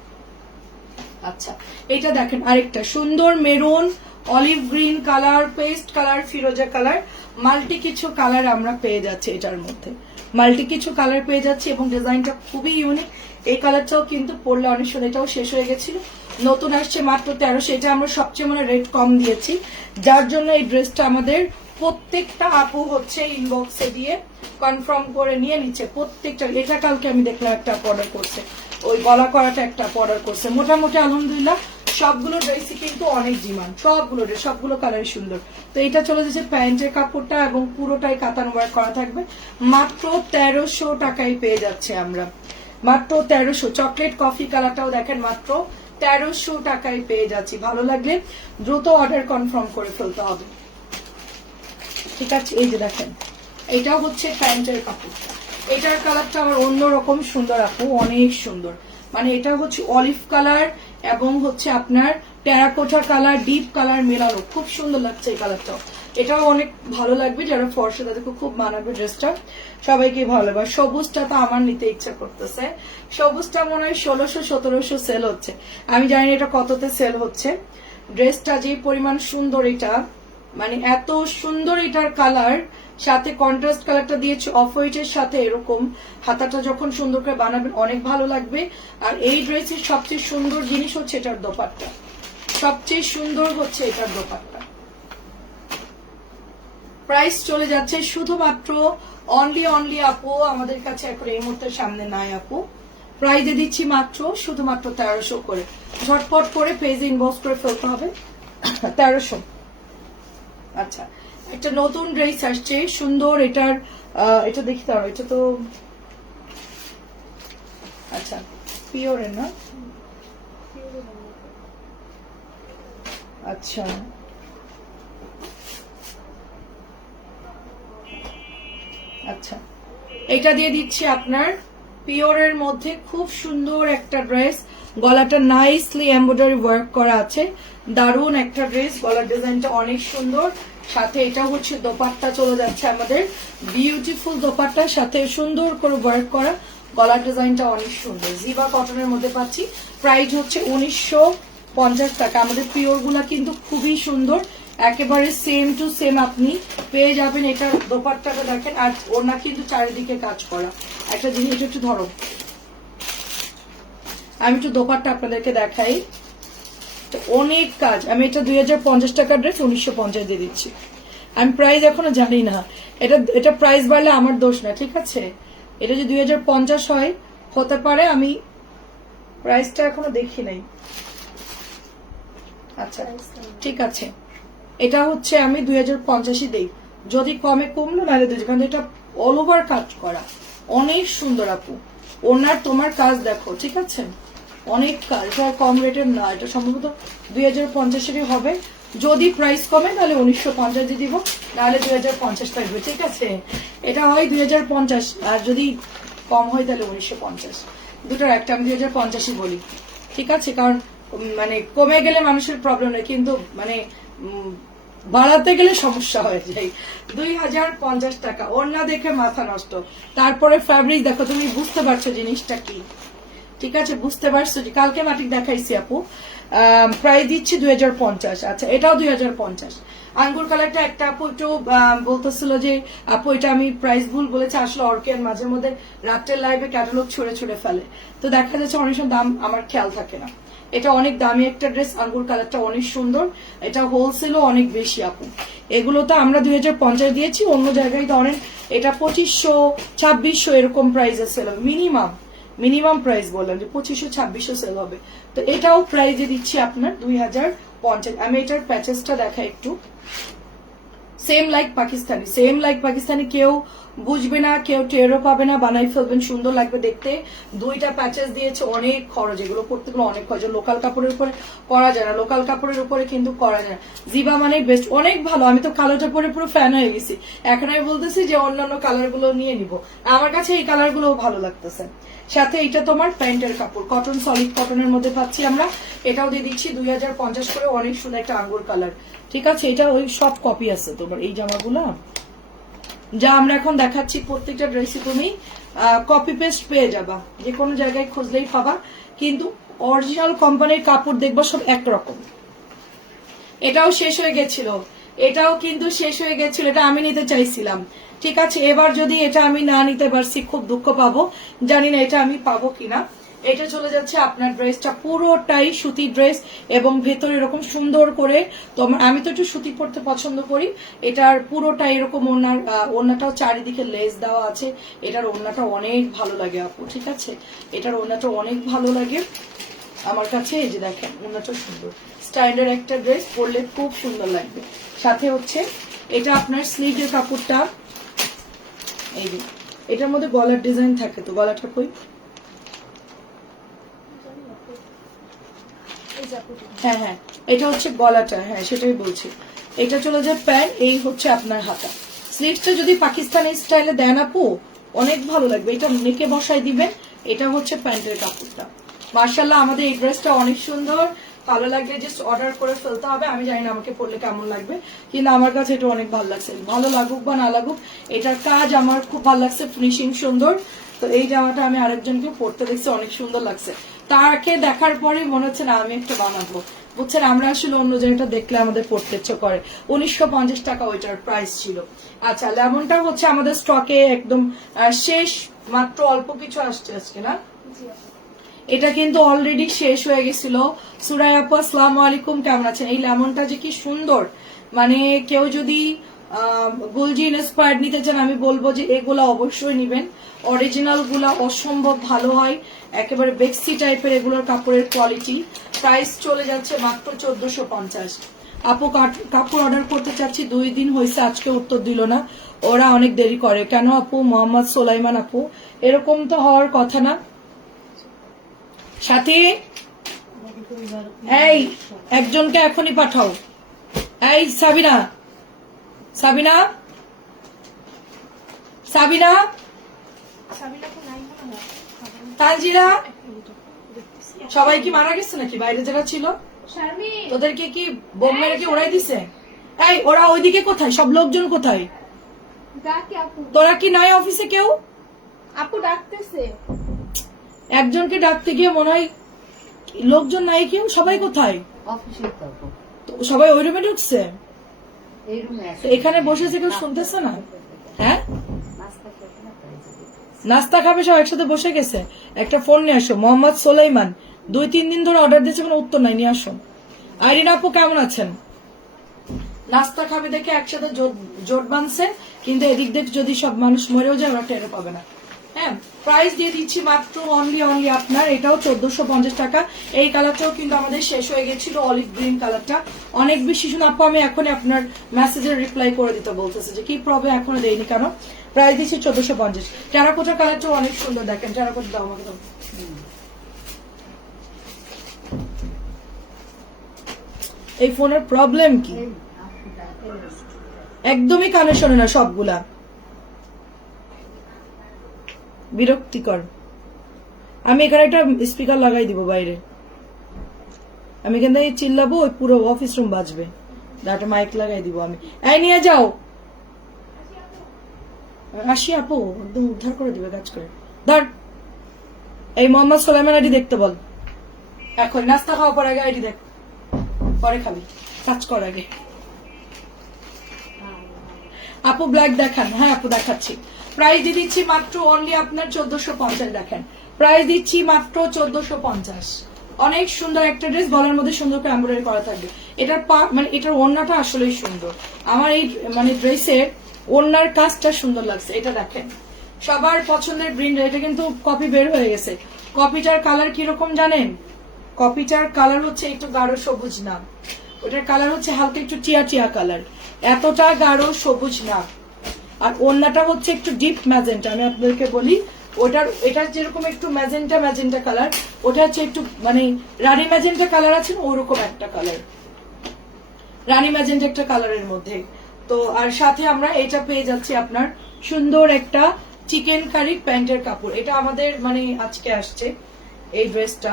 আচ্ছা, এটা দেখেন আরেকটা সুন্দর maroon, olive green colour, paste colour, ফিরোজা কালার, মাল্টি কিছু কালার আমরা পেয়ে যাচ্ছি এটার মধ্যে, মাল্টি কিছু কালার পেয়ে যাচ্ছি, এবং ডিজাইনটা খুবই ইউনিক। এই কালারটাও কিন্তু পরলে অনেক সময়, এটাও শেষ হয়ে গেছিল, নতুন আসছে মাত্র 1300। এটা আমরা সবচেয়ে মানে রেট কম দিয়েছি, যার জন্য এই ড্রেসটা আমাদের প্রত্যেকটা আপু হচ্ছে ইনবক্সে দিয়ে কনফার্ম করে নিয়ে নিচ্ছে প্রত্যেকটা। এটা কালকে আমি দেখলাম একটা অর্ডার করছে, ওই গলা করাটা একটা অর্ডার করছে। মোটামুটি আলহামদুলিল্লাহ সবগুলো ড্রেসই কিন্তু অনেক ডিমান্ড, সবগুলো ড্রেস, সবগুলো কালারই সুন্দর। তো এটা চলে যাচ্ছে প্যান্টের কাপড়টা, এবং পুরোটাই কাতান ওয়ার্ক করা থাকবে, মাত্র 1300 টাকায় পেয়ে যাচ্ছে আমরা, মাত্র 1300। চকলেট কফি কালারটাও দেখেন মাত্র 1300 টাকায় পেয়ে যাচ্ছি। ভালো লাগলে দ্রুত অর্ডার কনফার্ম করে ফেলতে হবে, ঠিক আছে? এই যে দেখেন, এটাও হচ্ছে প্যান্টের কাপড়টা, এটার কালারটা আমার অন্যরকম সুন্দর আপু, অনেক সুন্দর, মানে এটা হচ্ছে অলিভ কালার এবং হচ্ছে আপনার টেরাকোটা কালার, ডিপ কালার মেলানো, খুব সুন্দর লাগছে এই কালারটা। এটাও অনেক ভালো লাগবে, যারা ফর্সা তাদেরকে খুব মানাবে ড্রেসটা, সবাইকে ভালো লাগবে। সবুজটা তো আমার নিতে ইচ্ছা করতেছে, সবুজটা মনে হয় 1600-1700 সেল হচ্ছে, আমি জানি না এটা কততে সেল হচ্ছে। ড্রেসটা যে পরিমাণ সুন্দর, এটা মানে এত সুন্দর, এটার কালার সাথে কন্ট্রাস্ট কালারটা দিয়েছে অফ হোয়াইটের সাথে, এরকম হাতাটা যখন সুন্দর করে বানাবেন অনেক ভালো লাগবে। আর এই ড্রেসের সবচেয়ে সুন্দর জিনিস হচ্ছে এটার দোপাট্টা, সবচেয়ে সুন্দর হচ্ছে এটার দোপাট্টা। প্রাইস চলে যাচ্ছে শুধুমাত্র অনলি আপু আমাদের কাছে এখন এই মুহূর্তে সামনে নাই আপু, প্রাইজে দিচ্ছি মাত্র শুধুমাত্র 1300 করে। ঝটপট করে পেজে ইনবক্স করে ফেলতে হবে 1300। আচ্ছা, একটা নতুন ড্রেস আসছে সুন্দর, এটার এটা দেখতে পারো, এটা তো আচ্ছা পিওরের না, আচ্ছা আচ্ছা এটা দিয়ে দিচ্ছি আপনার পিওরের মধ্যে খুব সুন্দর একটা ড্রেস, গলাটা নাইসলি এমব্রয়ডারি ওয়ার্ক করা আছে, দারুন একটা ড্রেস, গলার ডিজাইনটা অনেক সুন্দর। সাথে এটা হচ্ছে দোপাট্টা চলে যাচ্ছে আমাদের বিউটিফুল দোপাট্টার সাথে সুন্দর করে ওয়ার্ক করা, গলার ডিজাইনটা অনেক সুন্দর, জিবা কটনের মধ্যে পাচ্ছি। প্রাইস হচ্ছে 1950 টাকা। আমাদের পিওর গুলা কিন্তু খুবই সুন্দর, একেবারে সেম টু সেম আপনি পেয়ে যাবেন। এটার দোপাট্টাটা দেখেন, আর ওনা কিন্তু চারিদিকে কাজ করা। একটা জিনিস একটু ধরো, আমি একটু দোপাট্টা আপনাদেরকে দেখাই, অনেক কাজ। আমি এটা 2050 টাকার ড্রেস 1950 দিয়ে দিচ্ছি। আমি প্রাইস এখনো জানি না, এটা প্রাইস বাড়লে আমার দোষ না, ঠিক আছে? এটা যে 2050 হয় হতে পারে, আমি প্রাইসটা এখনো দেখি নাই। আচ্ছা ঠিক আছে, এটা হচ্ছে আমি 2050 দেই, যদি কমে কমলো নাহলে দিই, কারণ এটা অল ওভার কাজ করা, অনেক সুন্দর আপু। ওনার তোমার কাজ দেখো, ঠিক আছে? অনেক কাজ, এটা কম রেটের না, এটা সম্ভবত 2050 হবে। যদি প্রাইস কমে তাহলে 1950 দিয়ে দিব, নাহলে 2050 থাকবে, ঠিক আছে? এটা হয় 2050, আর যদি কম হয় তাহলে 1950, দুটোর একটা। আমি 2050 বলি, ঠিক আছে? কারণ মানে কমে গেলে মানুষের প্রবলেম নেই, কিন্তু মানে বাড়াতে গেলে সমস্যা হয়ে যায়। 2050 টাকা, ওড়না দেখে মাথা নষ্ট। তারপরে ফ্যাব্রিক দেখো, তুমি বুঝতে পারছো জিনিসটা কি, ঠিক আছে? বুঝতে পারছো? কালকে মাটিক দেখাইছি আপু, প্রায় দিচ্ছি 2050। আচ্ছা, এটাও 2050। আঙ্গুর কালারটা একটা আপু একটু বলতেছিল যে আপু এটা আমি প্রাইস ভুল বলেছি, আসলে অর্কের মাঝে মধ্যে রাত্রের লাইভে ক্যাটালগ ছুড়ে ছুড়ে ফেলে, তো দেখা যাচ্ছে অনেক সময় দাম আমার খেয়াল থাকে না। এটা অনেক দামি একটা ড্রেস, আঙ্গুর কালারটা অনেক সুন্দর, এটা হোলসেলও অনেক বেশি আপু। এগুলো তো আমরা 2050 দিয়েছি, অন্য জায়গায় তো অনেক, এটা 2500-2600 এরকম প্রাইসে সেল হবে মিনিমাম প্রাইস বললাম যে 2500-2600 সেল হবে। তো এটাও প্রাইজে দিচ্ছি আপনার 2050। আমি এটার প্যাচেসটা দেখা একটু, সেম লাইক পাকিস্তানি, কেউ বুঝবে না, কেউ টেরও পাবে না, বানাই ফেলবেন, সুন্দর লাগবে দেখতে। দুইটা প্যাচেস দিয়েছে, অনেক খরচ, এগুলো করতে গেলে অনেক খরচ, লোকাল কাপড়ের উপরে করা যায় না, লোকাল কাপড়ের উপরে কিন্তু করা যায় না। জিবা মানে বেস্ট, অনেক ভালো। আমি তো কালোটা পরে পুরো ফ্যান হয়ে গেছি, এখন আমি বলতেছি যে অন্যান্য কালার গুলো নিয়ে নিব, আমার কাছে এই কালার গুলো ভালো লাগতেছে। সাথে এটা তোমার প্যান্টের কাপড়, কটন, সলিড কটনের মধ্যে পাচ্ছি আমরা, এটাও দিয়ে দিচ্ছি 2050 করে। অনেক সুন্দর একটা আঙ্গুর কালার, ঠিক আছে? এটা ওই সব কপি আছে তোমার এই জামাগুলো, যা আমরা এখন দেখাচ্ছি প্রত্যেকটা ড্রেসে তুমি কপি পেস্ট পেয়ে যাবা, যে কোনো জায়গায় খুঁজলেই পাবা, কিন্তু অরিজিনাল কোম্পানির কাপড় দেখবা সব একরকম। এটাও শেষ হয়ে গেছিল, এটা আমি নিতে চাইছিলাম, ঠিক আছে? এবার যদি এটা আমি না নিতে পারছি খুব দুঃখ পাবো, জানি না এটা আমি পাবো কিনা। এটা চলে যাচ্ছে আপনার ড্রেসটা পুরোটাই সুতি ড্রেস, এবং ভেতরে এরকম সুন্দর করে তোমার, আমি তো একটু সুতি পরতে পছন্দ করি, এটার পুরোটা এরকম ওড়নাটাও চারিদিকে লেস দেওয়া আছে। এটার ওড়নাটা অনেক ভালো লাগে আপু, ঠিক আছে? এটার ওড়নাটা অনেক ভালো লাগে আমার কাছে। এই যে দেখেন, ওড়নাটা সুন্দর, স্টাইলের একটা ড্রেস, পরলে খুব সুন্দর লাগবে। সাথে হচ্ছে এটা আপনার স্লিভের কাপড়টা, এই যে এটার মধ্যে গলার ডিজাইন থাকে, তো গলাটা কই, হ্যাঁ এটা হচ্ছে গলাটা, হ্যাঁ সেটাই বলছি। এটা চলে যায় প্যান্ট, এই হচ্ছে আপনার হাতা। স্লিভসটা যদি পাকিস্তানি স্টাইলে দেন আপু অনেক ভালো লাগবে, এটা নেকে বসাই দিবেন। এটা হচ্ছে প্যান্টের কাপড়টা, মার্শাল্লাহ আমাদের এই ড্রেসটা অনেক সুন্দর, ভালো লাগবে জাস্ট অর্ডার করে ফেলতে হবে। আমি জানি না আমাকে পরলে কেমন লাগবে, কিন্তু আমার কাছে এটা অনেক ভালো লাগছে। ভালো লাগুক বা না লাগুক, এটার কাজ আমার খুব ভালো লাগছে, ফিনিশিং সুন্দর। তো এই জামাটা আমি আরেকজনকে পরতে দেখছি, অনেক সুন্দর লাগছে। তাকে দেখার পরে মনে হচ্ছে না আমি একটা বানাবো, বুঝছেন। আমরা আসলে অন্য জায়গাটা দেখলে আমাদের পড়তে ইচ্ছে করে। 1950 টাকা ওইটার প্রাইস ছিল। আচ্ছা, লেমনটা হচ্ছে আমাদের স্টকে একদম শেষ, মাত্র অল্প কিছু আসছে আজকে না। এটা কিন্তু অলরেডি শেষ হয়ে গেছিল। সুরাই আপু আসসালামু আলাইকুম, কেমন আছেন? এই লেমনটা যে কি সুন্দর, মানে কেউ যদি গুলজি ইন্সপায়ার্ড নিতে চান আমি বলবো যে এগুলা অবশ্যই নিবেন। অরিজিনাল গুলা অসম্ভব ভালো হয়, একেবারে বেক্সি টাইপের এগুলোর কাপড়ের কোয়ালিটি। প্রাইস চলে যাচ্ছে মাত্র 1450। আপু কাপড় অর্ডার করতে চাচ্ছি, 2 দিন হয়েছে, আজকে উত্তর দিল না। ওরা অনেক দেরি করে কেন আপু? মোহাম্মদ সোলাইমান আপু, এরকম তো হওয়ার কথা না। সাথী, এই একজনকে এখনই পাঠাও। এই সাবিনা, সাবিনা, সাবিনা, তানজিরা, সবাই কি মারা গেছে নাকি? বাইরে যারা ছিল তোদেরকে কি বোম মেরে কি উড়াই দিছে? এই ওরা ওইদিকে কোথায়? সব লোকজন কোথায়? তোরা কি নাই অফিসে কেউ? আপু ডাকতেছে। একজনকে ডাকতে গিয়ে মনে হয় লোকজন নাই কেউ, সবাই কোথায়? অফিসে তো সবাই ওই রুমে ঢুকছে, এই রুমে তো এখানে বসেছে, কেউ শুনতেছে না? হ্যাঁ, নাস্তা খাবে সব একসাথে বসে গেছে। একটা ফোন নিয়ে আসো, মোহাম্মদ সোলাইমান 2-3 দিন ধরে অর্ডার দিয়েছে, কোনো উত্তর নাই, নিয়ে আসো। আইরিন আপু কেমন আছেন? নাস্তা খাবে দেখে একসাথে জোট বাঁধছে, কিন্তু এদিক দিয়ে যদি সব মানুষ মরেও যায় ওরা টেরও পাবে না। হ্যাঁ, প্রাইস দিয়ে দিচ্ছি মাত্র অনলি আপনার, এটাও 1450 টাকা। এই কালারটাও কিন্তু আমাদের শেষ হয়ে গেছিল, অলিভ গ্রিন কালারটা অনেক বেশি সুন্দর। আপু আমি এখনই আপনার মেসেজের রিপ্লাই করে দিতে বলতেছে যে কি প্রবলেম, এখনো দেয়নি কেন? প্রাইস দিচ্ছি 1450। টেরাকোটা কালারটাও অনেক সুন্দর, দেখেন টেরাকোটা দাও আমাকে দাও। এই ফোনের প্রবলেম কি? একদমই কানে শোনে না সবগুলা, বিরক্তিকর। আমি এখানে একটা স্পিকার লাগাই দিব বাইরে, আমি এখান থেকে চিল্লাবো, ওই পুরো অফিস রুম বাজবে। একটা মাইক লাগাই দিব আমি। এই নিয়ে যাও, আসি আপু, একদম উদ্ধার করে দিবে কাজ করে। ধর, এই মোহাম্মদ সোলাইমান আইডি দেখতে বল এখন, নাস্তা খাওয়া পর আগে আইডি দেখ, পরে খাবি, কাজ কর আগে। আপু ব্ল্যাক দেখান। হ্যাঁ আপু দেখাচ্ছি। প্রাইস দিয়ে দিচ্ছি মাত্র অনলি আপনার 1450। দেখেন প্রাইস দিচ্ছি মাত্র 1450। অনেক সুন্দর একটা ড্রেস, গলার মধ্যে সুন্দর করে এমব্রয়ডারি করা থাকবে। এটার মানে এটার ওড়নাটা আসলেই সুন্দর। আমার এই মানে ড্রেসের ওড়নার কাজটা সুন্দর লাগছে। এটা দেখেন সবার পছন্দের গ্রিন, এটা কিন্তু কপি বের হয়ে গেছে। কপিটার কালার কিরকম জানেন? কপিটার কালার হচ্ছে একটু গাঢ় সবুজ না, ওটার কালার হচ্ছে হালকা একটু টিয়া টিয়া কালার, এতটা গাঢ় সবুজ না। আর ওড়নাটা হচ্ছে একটু ডিপ ম্যাজেন্টা। আমি আপনাদেরকে বলি, এটার যেরকম একটু ম্যাজেন্টা কালার, ওটা হচ্ছে একটু মানে রানী ম্যাজেন্টা কালার আছে না, ওরকম একটা কালার, রানী ম্যাজেন্টা একটা কালারের মধ্যে। তো আর সাথে আমরা এটা পেয়ে যাচ্ছি আপনার সুন্দর একটা চিকেন কারি প্যান্টের কাপড়। এটা আমাদের মানে আজকে আসছে এই ড্রেসটা,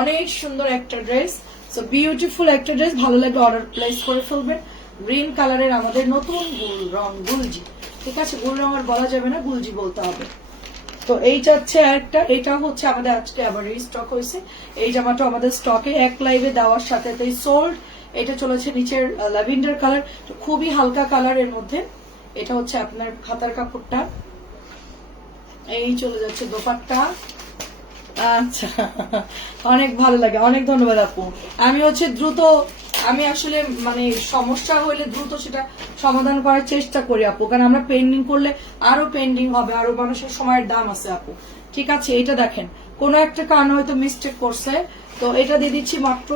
অনেক সুন্দর একটা ড্রেস। সো বিউটিফুল একটা ড্রেস, ভালো লাগলে অর্ডার প্লেস করে ফেলবেন। গ্রিন কালারের আমাদের নতুন রং গুলজি, ঠিক আছে? গুল রং আর বলা যাবে না, গুলজি বলতে হবে। তো এইটা হচ্ছে একটা, এটা হচ্ছে আমাদের আজকে আবার রিস্টক হয়েছে। এই জামাটা আমাদের স্টকে এক লাইভে দেওয়ার সাথে সোল্ড। এটা চলেছে নিচের ল্যাভেন্ডার কালার, খুবই হালকা কালারের মধ্যে। এটা হচ্ছে আপনার হাতার কাপড়টা, এই চলে যাচ্ছে দোপাট্টা। আচ্ছা, অনেক ভালো লাগে, অনেক ধন্যবাদ আপু। আমি হচ্ছে দ্রুত, আমি আসলে মানে সমস্যা হইলে দ্রুত সেটা সমাধান করার চেষ্টা করি আপু, কারণ আমরা পেন্ডিং করলে আরো পেন্ডিং হবে, আরো মানুষের সময়ের দাম আছে আপু, ঠিক আছে? এটা দেখেন কোনো একটা কারণে হয়তো মিস্টেক করছে, তো এটা দিয়ে দিচ্ছি মাত্র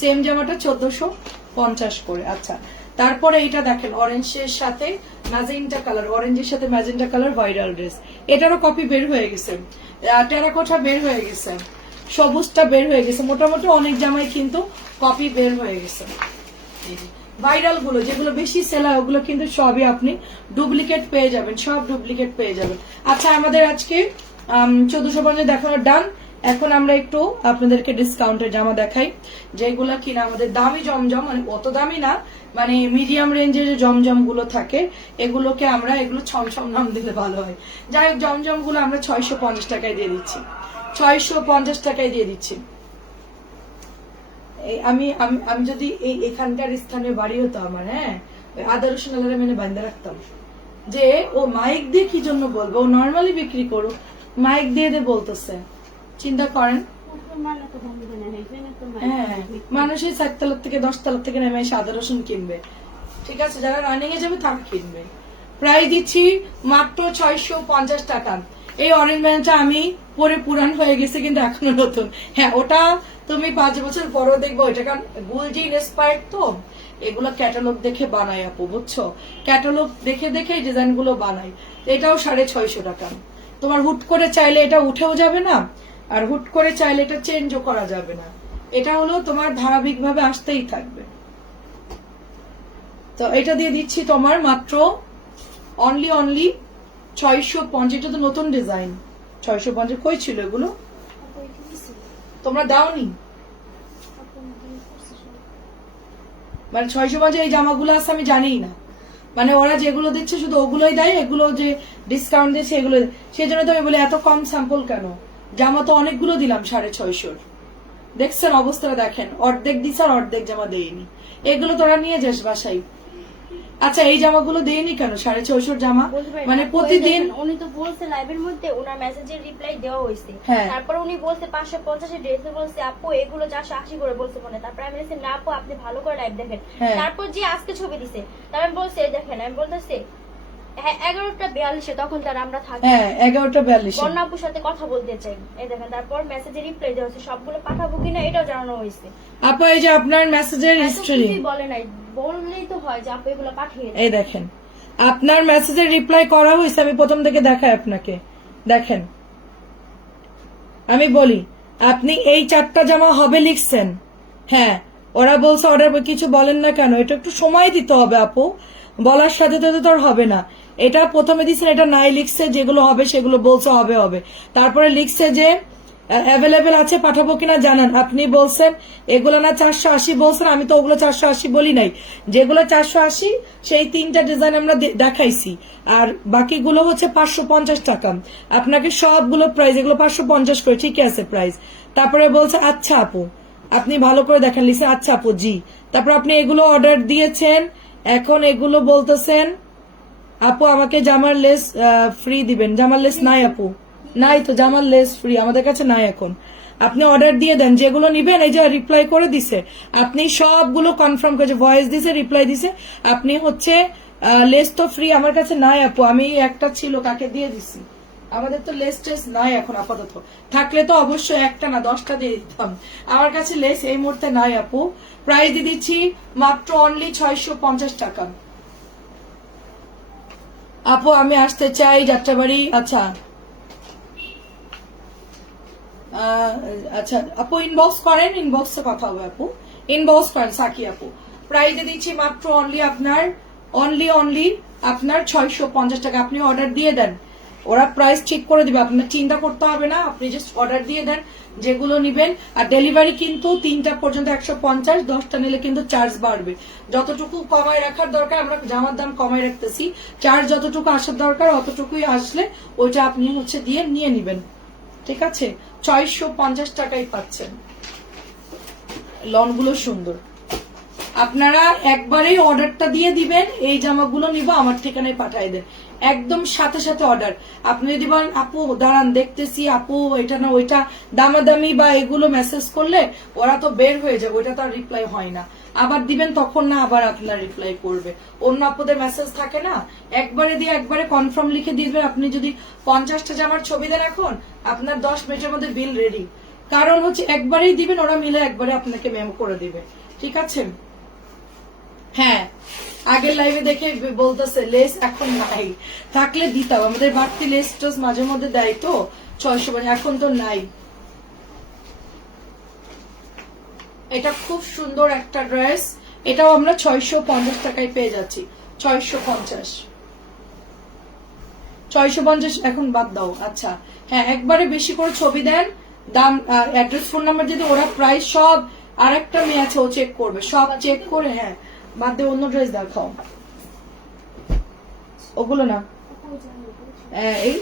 সেম জামাটা 1450 করে। আচ্ছা, তারপরে এটা দেখেন অরেঞ্জের সাথে ম্যাজেন্টা কালার, অরেঞ্জের সাথে ম্যাজেন্টা কালার ভাইরাল ড্রেস। এটারও কপি বের হয়ে গেছে, টেরাকোটা বের হয়ে গেছে, সবুজটা বের হয়ে গেছে, মোটামুটি অনেক জামাই কিন্তু কপি বের হয়ে গেছে। ভাইরাল গুলো যেগুলো বেশি সেল হয় ওগুলো কিন্তু সবই আপনি ডুপ্লিকেট পেয়ে যাবেন, সব ডুপ্লিকেট পেয়ে যাবেন। আচ্ছা, আমাদের আজকে 1450 দেখানোর ডান। এখন আমরা একটু আপনাদেরকে ডিসকাউন্টের জামা দেখাই, যেগুলা কিনা আমাদের দামি জমজম, মানে অত দামি না, মানে মিডিয়াম রেঞ্জের যে জমজম গুলো থাকে এগুলোকে আমরা, এগুলো ছমছম নাম দিলে ভালো হয়, যাই হোক জমজম গুলো আমরা 650 টাকায় দিয়ে দিচ্ছি, 650 টাকায় দিয়ে দিচ্ছি। আমি আমি আমি যদি এই এখানকার স্থানীয় বাড়ি হতো আমার, হ্যাঁ, আদা রসুন আলাদা মেনে বান্ধা রাখতাম, যে ও মাইক দিয়ে কি জন্য বলবে, ও নর্মালি বিক্রি করুক, মাইক দিয়ে বলতেছে, চিন্তা করেন। হ্যাঁ, মানুষই 4 তলার থেকে 10 তলার থেকে নেমে এসে আদা রসুন কিনবে, ঠিক আছে, যারা রানিং এ যাবে তারা কিনবে। প্রায় দিচ্ছি মাত্র 650 টাকা। এই অরেঞ্জ ব্যান্ডটা আমি পরে পুরান হয়ে গেছে কিন্তু এখনো নতুন। হ্যাঁ, ওটা তুমি 5 বছর পরও দেখবো, ওইটা কারণ গুলজি ইন্সপায়ার্ড তো, এগুলো ক্যাটালগ দেখে বানাই আপু, বুঝছো, ক্যাটালগ দেখে দেখে ডিজাইন গুলো বানাই। এটাও 650 টাকা। তোমার হুট করে চাইলে এটা উঠেও যাবে না, আর হুট করে চাইলে এটা চেঞ্জও করা যাবে না, এটা হলো তোমার ধারাবাহিক ভাবে আসতেই থাকবে। তো এটা দিয়ে দিচ্ছি তোমার মাত্র অনলি 650। এটা তো নতুন ডিজাইন, 650 কই ছিল এগুলো, তোমরা দাওনি? মানে 650 এই জামাগুলো আছে আমি জানিই না, মানে ওরা যেগুলো দিচ্ছে শুধু ওগুলোই দেয়, এগুলো যে ডিসকাউন্ট দিচ্ছে এগুলো, সেই জন্য তো আমি বলি এত কম স্যাম্পল কেন, জামা তো অনেকগুলো দিলাম 650। দেখছেন অবস্থাটা দেখেন, অর্ধেক দিছে আর অর্ধেক জামা দেয়নি, এগুলো তোরা নিয়ে যাস বাসায়। আচ্ছা, এই জামাগুলো দেয়নি কেন 650 জামা, মানে প্রতিদিন উনি তো বলছে লাইভের মধ্যে ওনার মেসেজের রিপ্লাই দেওয়া হয়েছে, হ্যাঁ। তারপর উনি বলছে 550 এর ড্রেসে বলছে আপু এগুলো 480 করে বলছে মনে, তারপর আমি বলছি না আপু আপনি ভালো করে লাইভ দেখেন, হ্যাঁ। তারপর যে আজকে ছবি দিছে তার আমি বলছি এই দেখেন, আমি বলতেছি হ্যাঁ 11:42 তখন তার আমরা থাকি, হ্যাঁ 11:42। বন্যা আপুর সাথে কথা বলতে চাই, এই দেখেন, তারপর মেসেজে রিপ্লাই দেওয়া হয়েছে, সবগুলো পাঠাবো কিনা এটাও জানানো হয়েছে। আপু এই যে আপনার মেসেজের এত হিস্ট্রি কিছুই বলে নাই, বললেই তো হয় যে আপু এগুলো পাঠিয়ে দেন। এই দেখেন, আপনার মেসেজের রিপ্লাই করা হয়েছে, আমি প্রথম থেকে দেখাই আপনাকে, দেখেন আমি বলি, আপনি এই 4টা জামা হবে লিখছেন, হ্যাঁ, ওরা বলছে অর্ডার, কিছু বলেন না কেন, এটা একটু সময় দিতে হবে আপু, বলার সাথে সাথে তো আর হবে না। এটা প্রথমে দিচ্ছেন, এটা নাই লিখছে, যেগুলো হবে সেগুলো বলছে হবে হবে, তারপরে লিখছে যে অ্যাভেলেবেল আছে পাঠাবো কিনা জানান, আপনি বলছেন এগুলো না 480 বলছেন, আমি তো ওগুলো 480 বলি নাই, যেগুলো 480 সেই 3টা ডিজাইন আমরা দেখাইছি, আর বাকিগুলো হচ্ছে 550 টাকা। আপনাকে সবগুলো প্রাইস, এগুলো 550 করে, ঠিক আছে প্রাইস। তারপরে বলছে আচ্ছা আপু, আপনি ভালো করে দেখেন, লিখছে আচ্ছা আপু জি, তারপর আপনি এগুলো অর্ডার দিয়েছেন, এখন এগুলো বলতেছেন আপু আমাকে জামার লেস ফ্রি দিবেন, জামার লেস নাই আপু, নাই তো, জামার লেস ফ্রি আমাদের কাছে নাই এখন। আপনি অর্ডার দিয়ে দেন, যেগুলো নিবেন, এই যে রিপ্লাই করে দিছে, আপনি সবগুলো কনফার্ম করেছে, ভয়েস দিছে, রিপ্লাই দিছে, আপনি হচ্ছে লেস তো ফ্রি আমার কাছে নাই আপু, আমি একটা ছিল কাকে দিয়ে দিছি, আমাদের তো লেস টেস নাই এখন আপাতত, থাকলে তো অবশ্যই একটা না 10টা দিয়ে দিতাম, আমার কাছে লেস এই মুহূর্তে নাই আপু। প্রাইস দিয়ে দিচ্ছি মাত্র অনলি 650 টাকা। আপু আমি আসতে চাই যাত্রাবাড়ি, আচ্ছা আচ্ছা আপু ইনবক্স করেন, ইনবক্সে কথা হবে আপু, ইনবক্স করেন সাকি আপু। প্রাইসে দিচ্ছি মাত্র অনলি আপনার 650 টাকা, আপনি অর্ডার দিয়ে দেন, ওরা প্রাইস ঠিক করে দিবে, আপনার চিন্তা করতে হবে না, আপনি জাস্ট অর্ডার দিয়ে দেন যেগুলো নিবেন। আর ডেলিভারি কিন্তু 3টা পর্যন্ত 150, 10টা নিলে কিন্তু চার্জ বাড়বে, যতটুকু কমায় রাখার দরকার আমরা জামার দাম কমায় রাখতেছি, চার্জ যতটুকু আসার দরকার অতটুকুই আসলে ওইটা আপনি হচ্ছে দিয়ে নিয়ে নিবেন, ঠিক আছে। 650 টাকাই পাচ্ছেন, লনগুলো সুন্দর, আপনারা একবারেই অর্ডারটা দিয়ে দিবেন, এই জামাগুলো নিব আমার ঠিকানায় পাঠিয়ে দেন, একদম সাথে সাথে অর্ডার। আপনি যদি বলেন আপু দাঁড়ান দেখতেছি, আপু এটা না ওইটা দামাদামি বা এগুলো মেসেজ করলে ওরা তো বের হয়ে যাবে, ওইটা তো আর রিপ্লাই হয় না, আবার দিবেন তখন না আবার আপনার রিপ্লাই করবে, অন্য আপুদের মেসেজ থাকে না, একবারে দিয়ে একবারে কনফার্ম লিখে দিবেন। আপনি যদি 50টা জামার ছবি দেন এখন, আপনার 10 মিনিটের মধ্যে বিল রেডি, কারণ হচ্ছে একবারেই দিবেন, ওরা মিলে একবারে আপনাকে মেমো করে দিবে, ঠিক আছে। হ্যাঁ, আগের লাইভে দেখে বলতেছে লেস এখন নাই, থাকলে দিতাম, আমাদের বাড়তি লেস টেস মাঝে মধ্যে দেয় তো 650, এখন তো নাই। এটা খুব সুন্দর একটা ড্রেস, এটাও আমরা 650 টাকায় পেয়ে যাচ্ছি, 650 এখন বাদ দাও। আচ্ছা হ্যাঁ, একবারে বেশি করে ছবি দেন, দাম অ্যাড্রেস ফোন নাম্বার যদি ওরা প্রাইস সব, আর একটা মেয়ে আছে ও চেক করবে, সব চেক করে। হ্যাঁ বাদ দিয়ে অন্য ড্রেস দেখাও, ওগুলো না,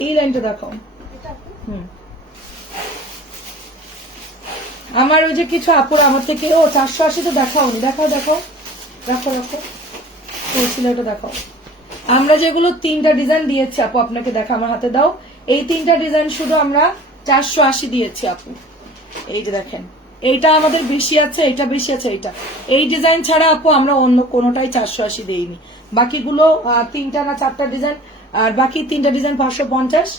এই লাইনটা দেখাও। আমার ওই যে কিছু আপুর আমার থেকে, ও 480 তো দেখাওনি, দেখাও দেখাও, রাখো রাখো, ওটা দেখাও। আমরা যেগুলো 3টা ডিজাইন দিয়েছি আপু আপনাকে দেখা, আমার হাতে দাও। এই 3টা ডিজাইন শুধু আমরা 480 দিয়েছি আপু। এই যে দেখেন, এইটা আমাদের বেশি আছে, এটা বেশি আছে, এইটা এই ডিজাইন ছাড়া আপু আমরা অন্য কোনোটাই 480 দেইনি। বাকিগুলো 3টা না 4টা ডিজাইন, আর বাকি 3টা ডিজাইন 550,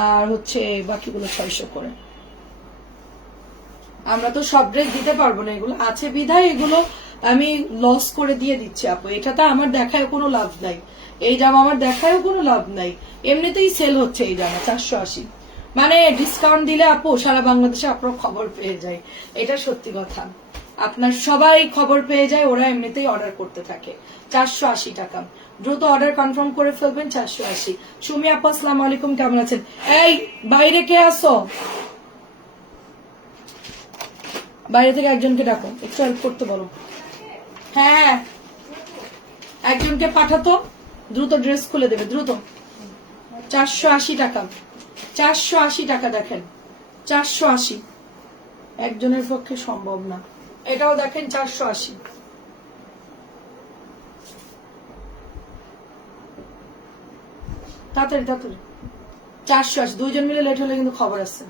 আর হচ্ছে বাকিগুলো 600 করে। আমরা তো সব ড্রেস দিতে পারবো না, এগুলো আছে বিধায় এগুলো আমি লস করে দিয়ে দিচ্ছি আপু। এটাতে আমার দেখায় কোনো লাভ নাই, এই জামা আমার দেখায় কোনো লাভ নাই, এমনিতেই সেল হচ্ছে এই জামা 480। মানে ডিসকাউন্ট দিলে আপু সারা বাংলাদেশে আপনার খবর পেয়ে যায়, এটা সত্যি কথা। আপনার সবাই খবর পেয়ে যায়, ওরা এমনিতেই অর্ডার করতে থাকে। 480 টাকা, দ্রুত অর্ডার কনফার্ম করে ফেলবেন। 480। সুমি আপু আসসালামু আলাইকুম, কেমন আছেন? এই বাইরে কে আসো, বাইরে থেকে একজনকে ডাকো, একটু হেল্প করতে বলো। হ্যাঁ একজনকে পাঠাতো, দ্রুত ড্রেস খুলে দেবে, দ্রুত। 480 টাকা, 480 টাকা দেখেন, 480 একজনের পক্ষে সম্ভব না। এটাও দেখেন 480। তাড়াতাড়ি তাড়াতাড়ি, 480। দুইজন মিলে লেট হলে কিন্তু খবর আছে।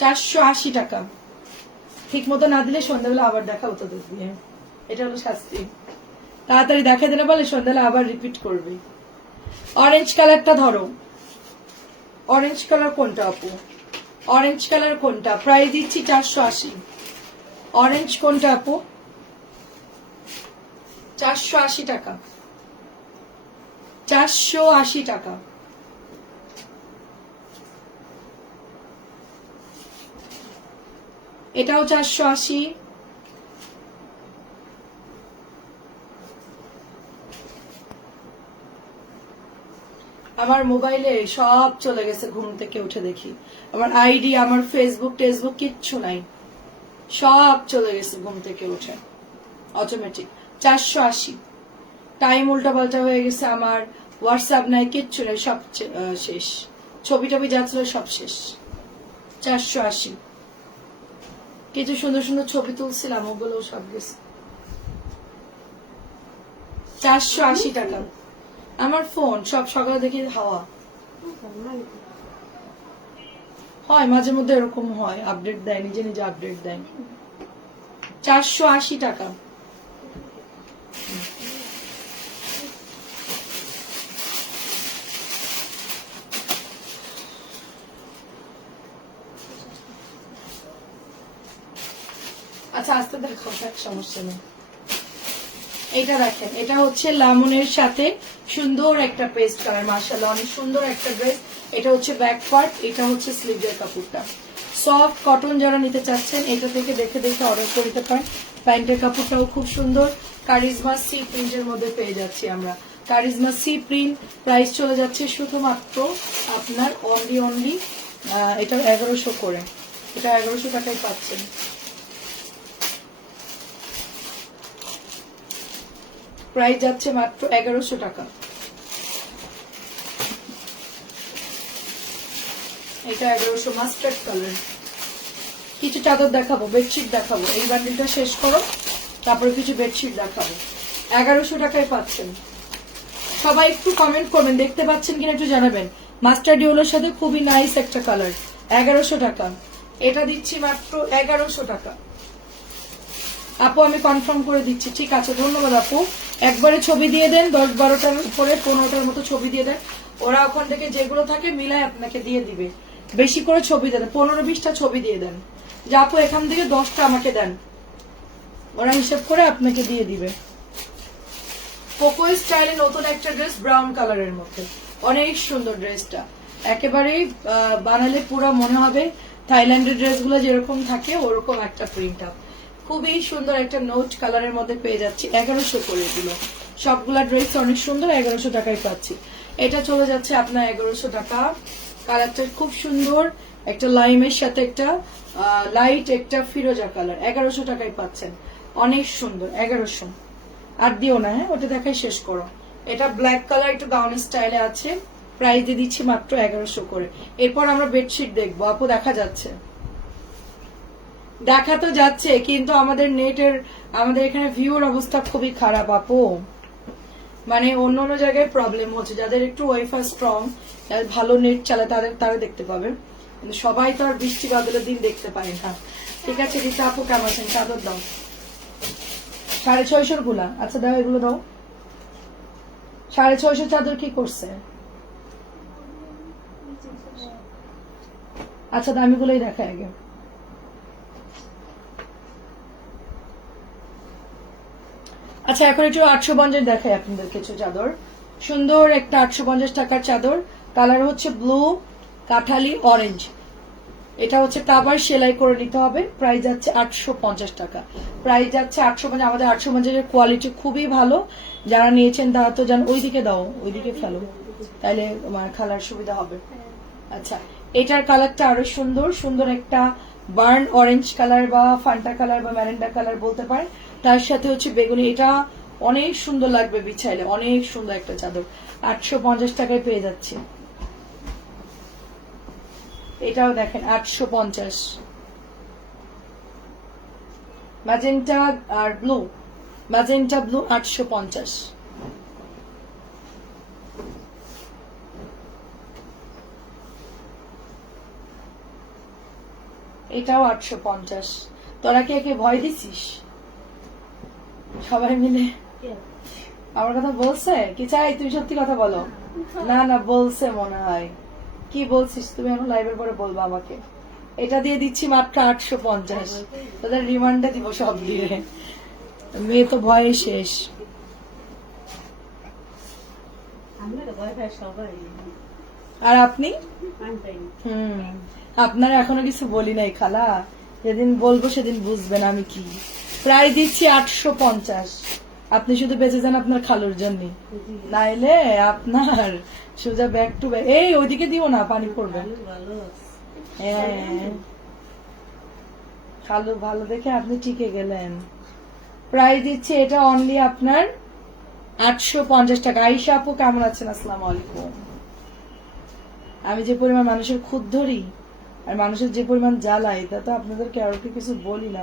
480 টাকা, ঠিক মতো না দিলে সন্ধ্যাবেলা আবার দেখা হতো দিয়ে, এটা হলো শাস্তি। তাড়াতাড়ি দেখা দিলে বলে সন্ধ্যাবেলা আবার রিপিট করবে। অরেঞ্জ কালারটা ধরো, অরেঞ্জ কালার কোনটা আপু? অরেঞ্জ কালার কোনটা? প্রাইস দিচ্ছি 480। অরেঞ্জ কোনটা আপু? 480 টাকা, 480 টাকা। এটাও 480। আমার মোবাইলে সব চলে গেছে, ঘুম থেকে উঠে দেখি আমার আইডি, আমার ফেসবুক টেসবুক কিচ্ছু নাই, সব চলে গেছে ঘুম থেকে উঠে অটোমেটিক। 480। টাইম উল্টা পাল্টা হয়ে গেছে, আমার হোয়াটসঅ্যাপ নাই, কিচ্ছু নাই, সব শেষ, ছবি টবি যাচ্ছিল সব শেষ। 480। কিছু সুন্দর সুন্দর ছবি তুলছিলাম, ওগুলো সব গেছে। 480 টাকা। আমার ফোন সব সকালে দেখি হাওয়া হয়, মাঝে মধ্যে এরকম হয়, আপডেট দেয়, নিজে নিজে আপডেট দেয়। 480 টাকা। আচ্ছা আস্তে দেখো, সমস্যা নেই। এটা দেখেন, এটা হচ্ছে লামনের সাথে সুন্দর একটা পেস্ট কালার, মাশাআল্লাহ অনেক সুন্দর একটা ড্রেস। এটা হচ্ছে ব্যাক পার্ট, এটা হচ্ছে স্লিভের কাপড়টা। সফট কটন যারা নিতে চাচ্ছেন এটা থেকে দেখে দেখে অর্ডার করে নিতে পারেন। প্যান্টের কাপড়টাও খুব সুন্দর, কারিজমা সি প্রিন্টের মধ্যে পেয়ে যাচ্ছি আমরা। কারিজমা সি প্রিন্ট, প্রাইস চলে যাচ্ছে শুধুমাত্র আপনার অনলি এটা 1100 করে, এটা 1100 টাকায় পাচ্ছেন। প্রাইস যাচ্ছে মাত্র 1100 টাকা। এটা 1100 মাস্টার্ড কালার। কিছু চাদর দেখাবো, বেডশিট দেখাবো, এই বান্ডিলটা শেষ করো, তারপরে কিছু বেডশিট দেখাবো। 1100 টাকায় পাচ্ছেন। সবাই একটু কমেন্ট করবেন, দেখতে পাচ্ছেন কিনা একটু জানাবেন। মাস্টার্ড ইয়েলোর সাথে খুবই নাইস একটা কালার, 1100 টাকা। এটা দিচ্ছি মাত্র 1100 টাকা। আপু আমি কনফার্ম করে দিচ্ছি, ঠিক আছে, ধন্যবাদ আপু। একবারে ছবি দিয়ে দেন, 10-12টার উপরে 15টার মতো ছবি দিয়ে দেন, ওরা ওখান থেকে যেগুলো থাকে মিলাই আপনাকে দিয়ে দিবে। বেশি করে ছবি দেন, 15-20টা ছবি দিয়ে দেন, যে আপু এখান থেকে 10টা আমাকে দেন, ওরা হিসেব করে আপনাকে দিয়ে দিবে। কোকো স্টাইলে নতুন একটা ড্রেস, ব্রাউন কালারের মধ্যে, অনেক সুন্দর ড্রেসটা। একেবারেই বানালে পুরো মনে হবে থাইল্যান্ডের ড্রেসগুলো যেরকম থাকে ওরকম একটা প্রিন্ট আপ। খুবই সুন্দর একটা নোট কালারের মধ্যে পেয়ে যাচ্ছি, 1100 করে এগুলো। সবগুলা ড্রেস অনেক সুন্দর, 1100 টাকায় পাচ্ছি। এটা চলে যাচ্ছে আপনার 1100 টাকা। কালারটা খুব সুন্দর, একটা লাইমের সাথে একটা লাইট একটা ফিরোজা কালার, 1100 টাকায় পাচ্ছেন। অনেক সুন্দর, 1100। আর দিও না, হ্যাঁ ওটা দেখাই শেষ করো। এটা ব্ল্যাক কালার একটু গাউন স্টাইলে আছে, প্রাইস দিয়ে দিচ্ছি মাত্র 1100 করে। এরপর আমরা বেডশিট দেখবো। আপু দেখা যাচ্ছে? দেখা তো যাচ্ছে, কিন্তু আমাদের নেটের, আমাদের এখানে ভিউর অবস্থা খুবই খারাপ আপু। মানে অন্য অন্য জায়গায় প্রবলেম হচ্ছে, যাদের একটু ওয়াইফাই স্ট্রং, ভালো নেট চালায় তারা দেখতে পাবে, কিন্তু সবাই তো আর বৃষ্টি বাদলের দিন দেখতে পায় না। ঠিক আছে রীতা আপু, কেমন আছেন? চাদর দাও 650 গুলা। আচ্ছা দাও, এগুলো দাও। 650 চাদর কি করছে? আচ্ছা দামিগুলোই দেখায় আগে। আচ্ছা এখন একটু 850 দেখাই আপনাদের কিছু চাদর। সুন্দর একটা 850 টাকার চাদর, কালার হচ্ছে ব্লু, কাঠালি, অরেঞ্জ। এটা হচ্ছে কাভার সেলাই করে নিতে হবে। প্রাইস যাচ্ছে 850 টাকা। প্রাইস যাচ্ছে 850। আমাদের 850 এর কোয়ালিটি খুবই ভালো, যারা নিয়েছেন তারা তো জান। ওইদিকে দাও, ওইদিকে ফেলো, তাইলে আমার খালার সুবিধা হবে। আচ্ছা এটার কালারটা আরো সুন্দর, সুন্দর একটা বার্ন অরেঞ্জ কালার বা ফান্টা কালার বা ম্যারেন্ডা কালার বলতে পারেন, তার সাথে হচ্ছে বেগুনি। এটা অনেক সুন্দর লাগবে বিছাইলে, অনেক সুন্দর একটা চাদর। 850 টাকায় পেয়ে যাচ্ছে। এটাও দেখেন 850। ম্যাজেন্টা আর ব্লু, ম্যাজেন্টা ব্লু 850। এটাও 850। তোরা কে কে ভয় দিছিস? সবাই মিলে আমার কথা বলছে কি? চাই তুমি সত্যি কথা বলো। না না বলছে মনে হয়। কি বলছিস তুমি? এখন লাইভের পরে বলবো আমাকে। এটা দিয়ে দিচ্ছি মাত্র 850। তোদের রিমান্ডে দিব সব দিয়ে। মেয়ে তো ভয়ে শেষ। আর আপনি? আপনার এখনো কিছু বলি নাই খালা, যেদিন বলবো সেদিন বুঝবেন আমি কি। প্রায় দিচ্ছি 850। আপনি শুধু বেঁচে যান আপনার খালুর জন্য, নাইলে আপনার সোজা ব্যাক টু ব্যাক। এই ওইদিকে দিও না, পানি পড়বে। হ্যাঁ খালু ভালো দেখে আপনি টিকে গেলেন। প্রাইস দিচ্ছে এটা অনলি আপনার 850 টাকা। আইসা আপু কেমন আছেন? আসসালামু আলাইকুম। আমি যে পরিমাণ মানুষের খুদ ধরি আর মানুষের যে পরিমাণ জ্বালাই, তা তো আপনাদেরকে আরো কিছু বলি না।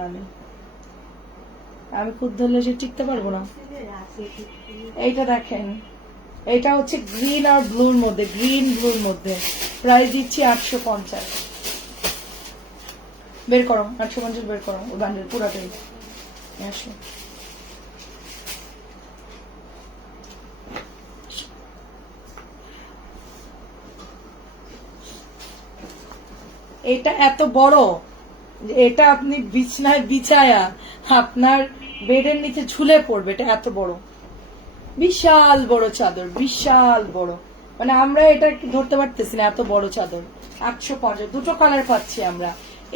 আমি খুদ ধরলে সে টিকতে পারবো না। এইটা দেখেন, এটা হচ্ছে গ্রিন আর ব্লুর মধ্যে, গ্রিন ব্লুর মধ্যে। প্রাইস দিচ্ছি 850। বের করো 850, বের করো ওই বান্ডেল পুরাটাই। আসো এটা এত বড়, এটা আপনি বিছনায় বিছায়া আপনার বেডের নিচে ঝুলে পড়বে। এটা এত বড়, বিশাল বড় চাদর, বিশাল বড়। মানে আমরা এটা ধরতে পারতেছি না, এত বড় চাদর। 850, দুটো কালার পাচ্ছি আমরা।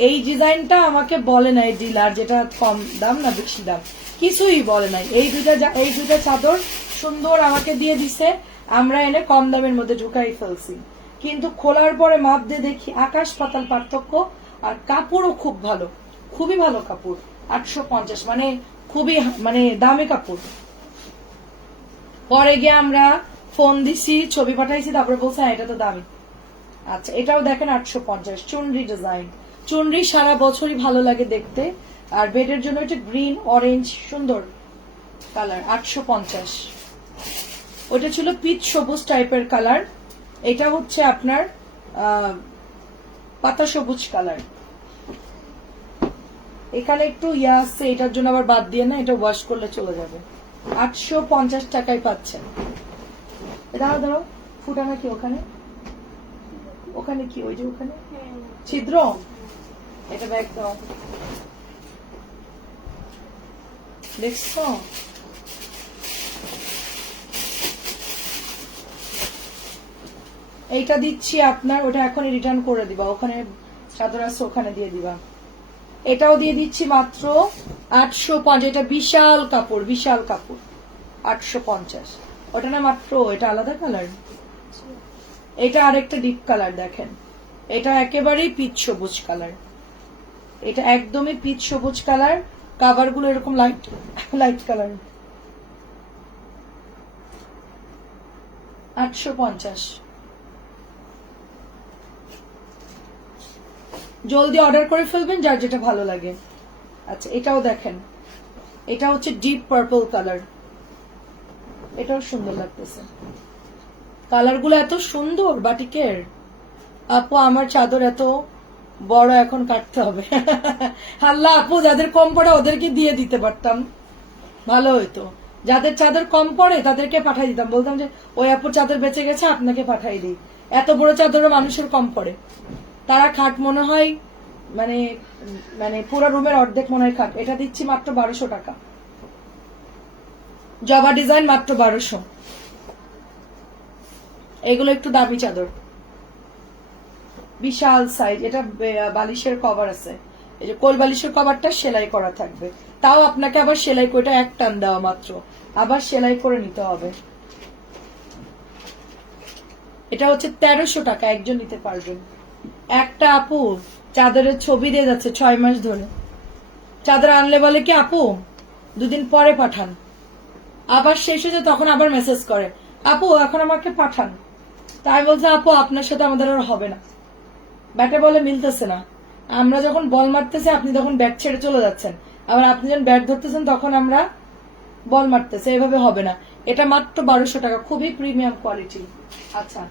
এই ডিজাইনটা আমাকে বলে নাই ডিলার, যেটা কম দাম না বেশি দাম কিছুই বলে নাই। এই দুটা চাদর সুন্দর আমাকে দিয়ে দিছে, আমরা এনে কম দামের মধ্যে ঢুকাই ফেলছি। কিন্তু খোলার পরে মাপ দিয়ে দেখি আকাশ পাতাল পার্থক্য। আর কাপড়ও খুব ভালো, খুবই ভালো কাপড়। 850 মানে খুবই মানে দামি কাপড়। পরে গিয়ে আমরা ফোন দিছি, ছবি পাঠাইছি, তারপরে বলছে এটা তো দামি। আচ্ছা এটাও দেখেন 850। চুনরি ডিজাইন, চুনরি সারা বছরই ভালো লাগে দেখতে। আর বেডের জন্য এটা গ্রিন অরেঞ্জ সুন্দর কালার। 850। ওটা ছিল পিচ সবুজ টাইপের কালার, এটা হচ্ছে আপনার পাতা সবুজ কালার। এখানে একটু ইয়া আছে, এটার জন্য আবার বাদ দিয়ে না, এটা ওয়াশ করলে চলে যাবে। 850 টাকায় পাচ্ছেন। দাঁড়াও দাঁড়াও, ফুটানো কি ওখানে? ওখানে কি ওই যে ওখানে ছিদ্র? এটা ব্যাগ দাও, দেখছো? এইটা দিচ্ছি আপনার, ওটা এখনই রিটার্ন করে দিবা, ওখানে চাদর আছে ওখানে দিয়ে দিবা। এটাও দিয়ে দিচ্ছি মাত্র 850। এটা বিশাল কাপড়, বিশাল কাপড়। 850। ওটা না মাত্র, এটা আলাদা কালার, এটা আরেকটা ডিপ কালার দেখেন। এটা একেবারেই পিচ সবুজ কালার, এটা একদমই পিচ সবুজ কালার, কাভার গুলো এরকম লাইট লাইট কালার। 850। জলদি অর্ডার করে ফেলবেন যার যেটা ভালো লাগে। আচ্ছা এটাও দেখেন, এটা হচ্ছে ডিপ পার্পল কালার, এটাও সুন্দর লাগতেছে। কালার গুলো এত সুন্দর বাটিকের। আপু আমার চাদর এত বড় এখন কাটতে হবে। আল্লাহ আপু যাদের কম পড়ে ওদেরকে দিয়ে দিতে পারতাম, ভালো হইতো। যাদের চাদর কম পড়ে তাদেরকে পাঠাই দিতাম, বলতাম যে ওই আপুর চাদর বেঁচে গেছে আপনাকে পাঠাই দিই। এত বড় চাদরও মানুষের কম পড়ে, তারা খাট মনে হয় মানে মানে পুরো রুমের অর্ধেক মনে হয় খাট। এটা দিচ্ছি মাত্র 1200 টাকা, জবা ডিজাইন মাত্র 1200। এগুলো একটু দামি চাদর, বিশাল সাইজ। এটা বালিশের কভার আছে, এই যে কোল বালিশের কভারটা সেলাই করা থাকবে, তাও আপনাকে আবার সেলাই করে, এটা এক টান দেওয়া মাত্র, আবার সেলাই করে নিতে হবে। এটা হচ্ছে 1300 টাকা, একজন নিতে পারবেন। একটা আপু চাদরের ছবি দিয়ে যাচ্ছে 6 মাস ধরে, চাদর আনলে বলে কি আপু 2 দিন পরে পাঠান, আবার শেষ হয়ে যায় তখন আবার মেসেজ করে আপু এখন আমাকে পাঠান। তাই বলছে আপু আপনার সাথে আমাদের আর হবে না, ব্যাটে বলে মিলতেছে না। আমরা যখন বল মারতেছি আপনি তখন ব্যাট ছেড়ে চলে যাচ্ছেন, আবার আপনি যখন ব্যাট ধরতেছেন তখন আমরা বল মারতেছি, এভাবে হবে না। এটা মাত্র 1200 টাকা, খুবই প্রিমিয়াম কোয়ালিটি। আচ্ছা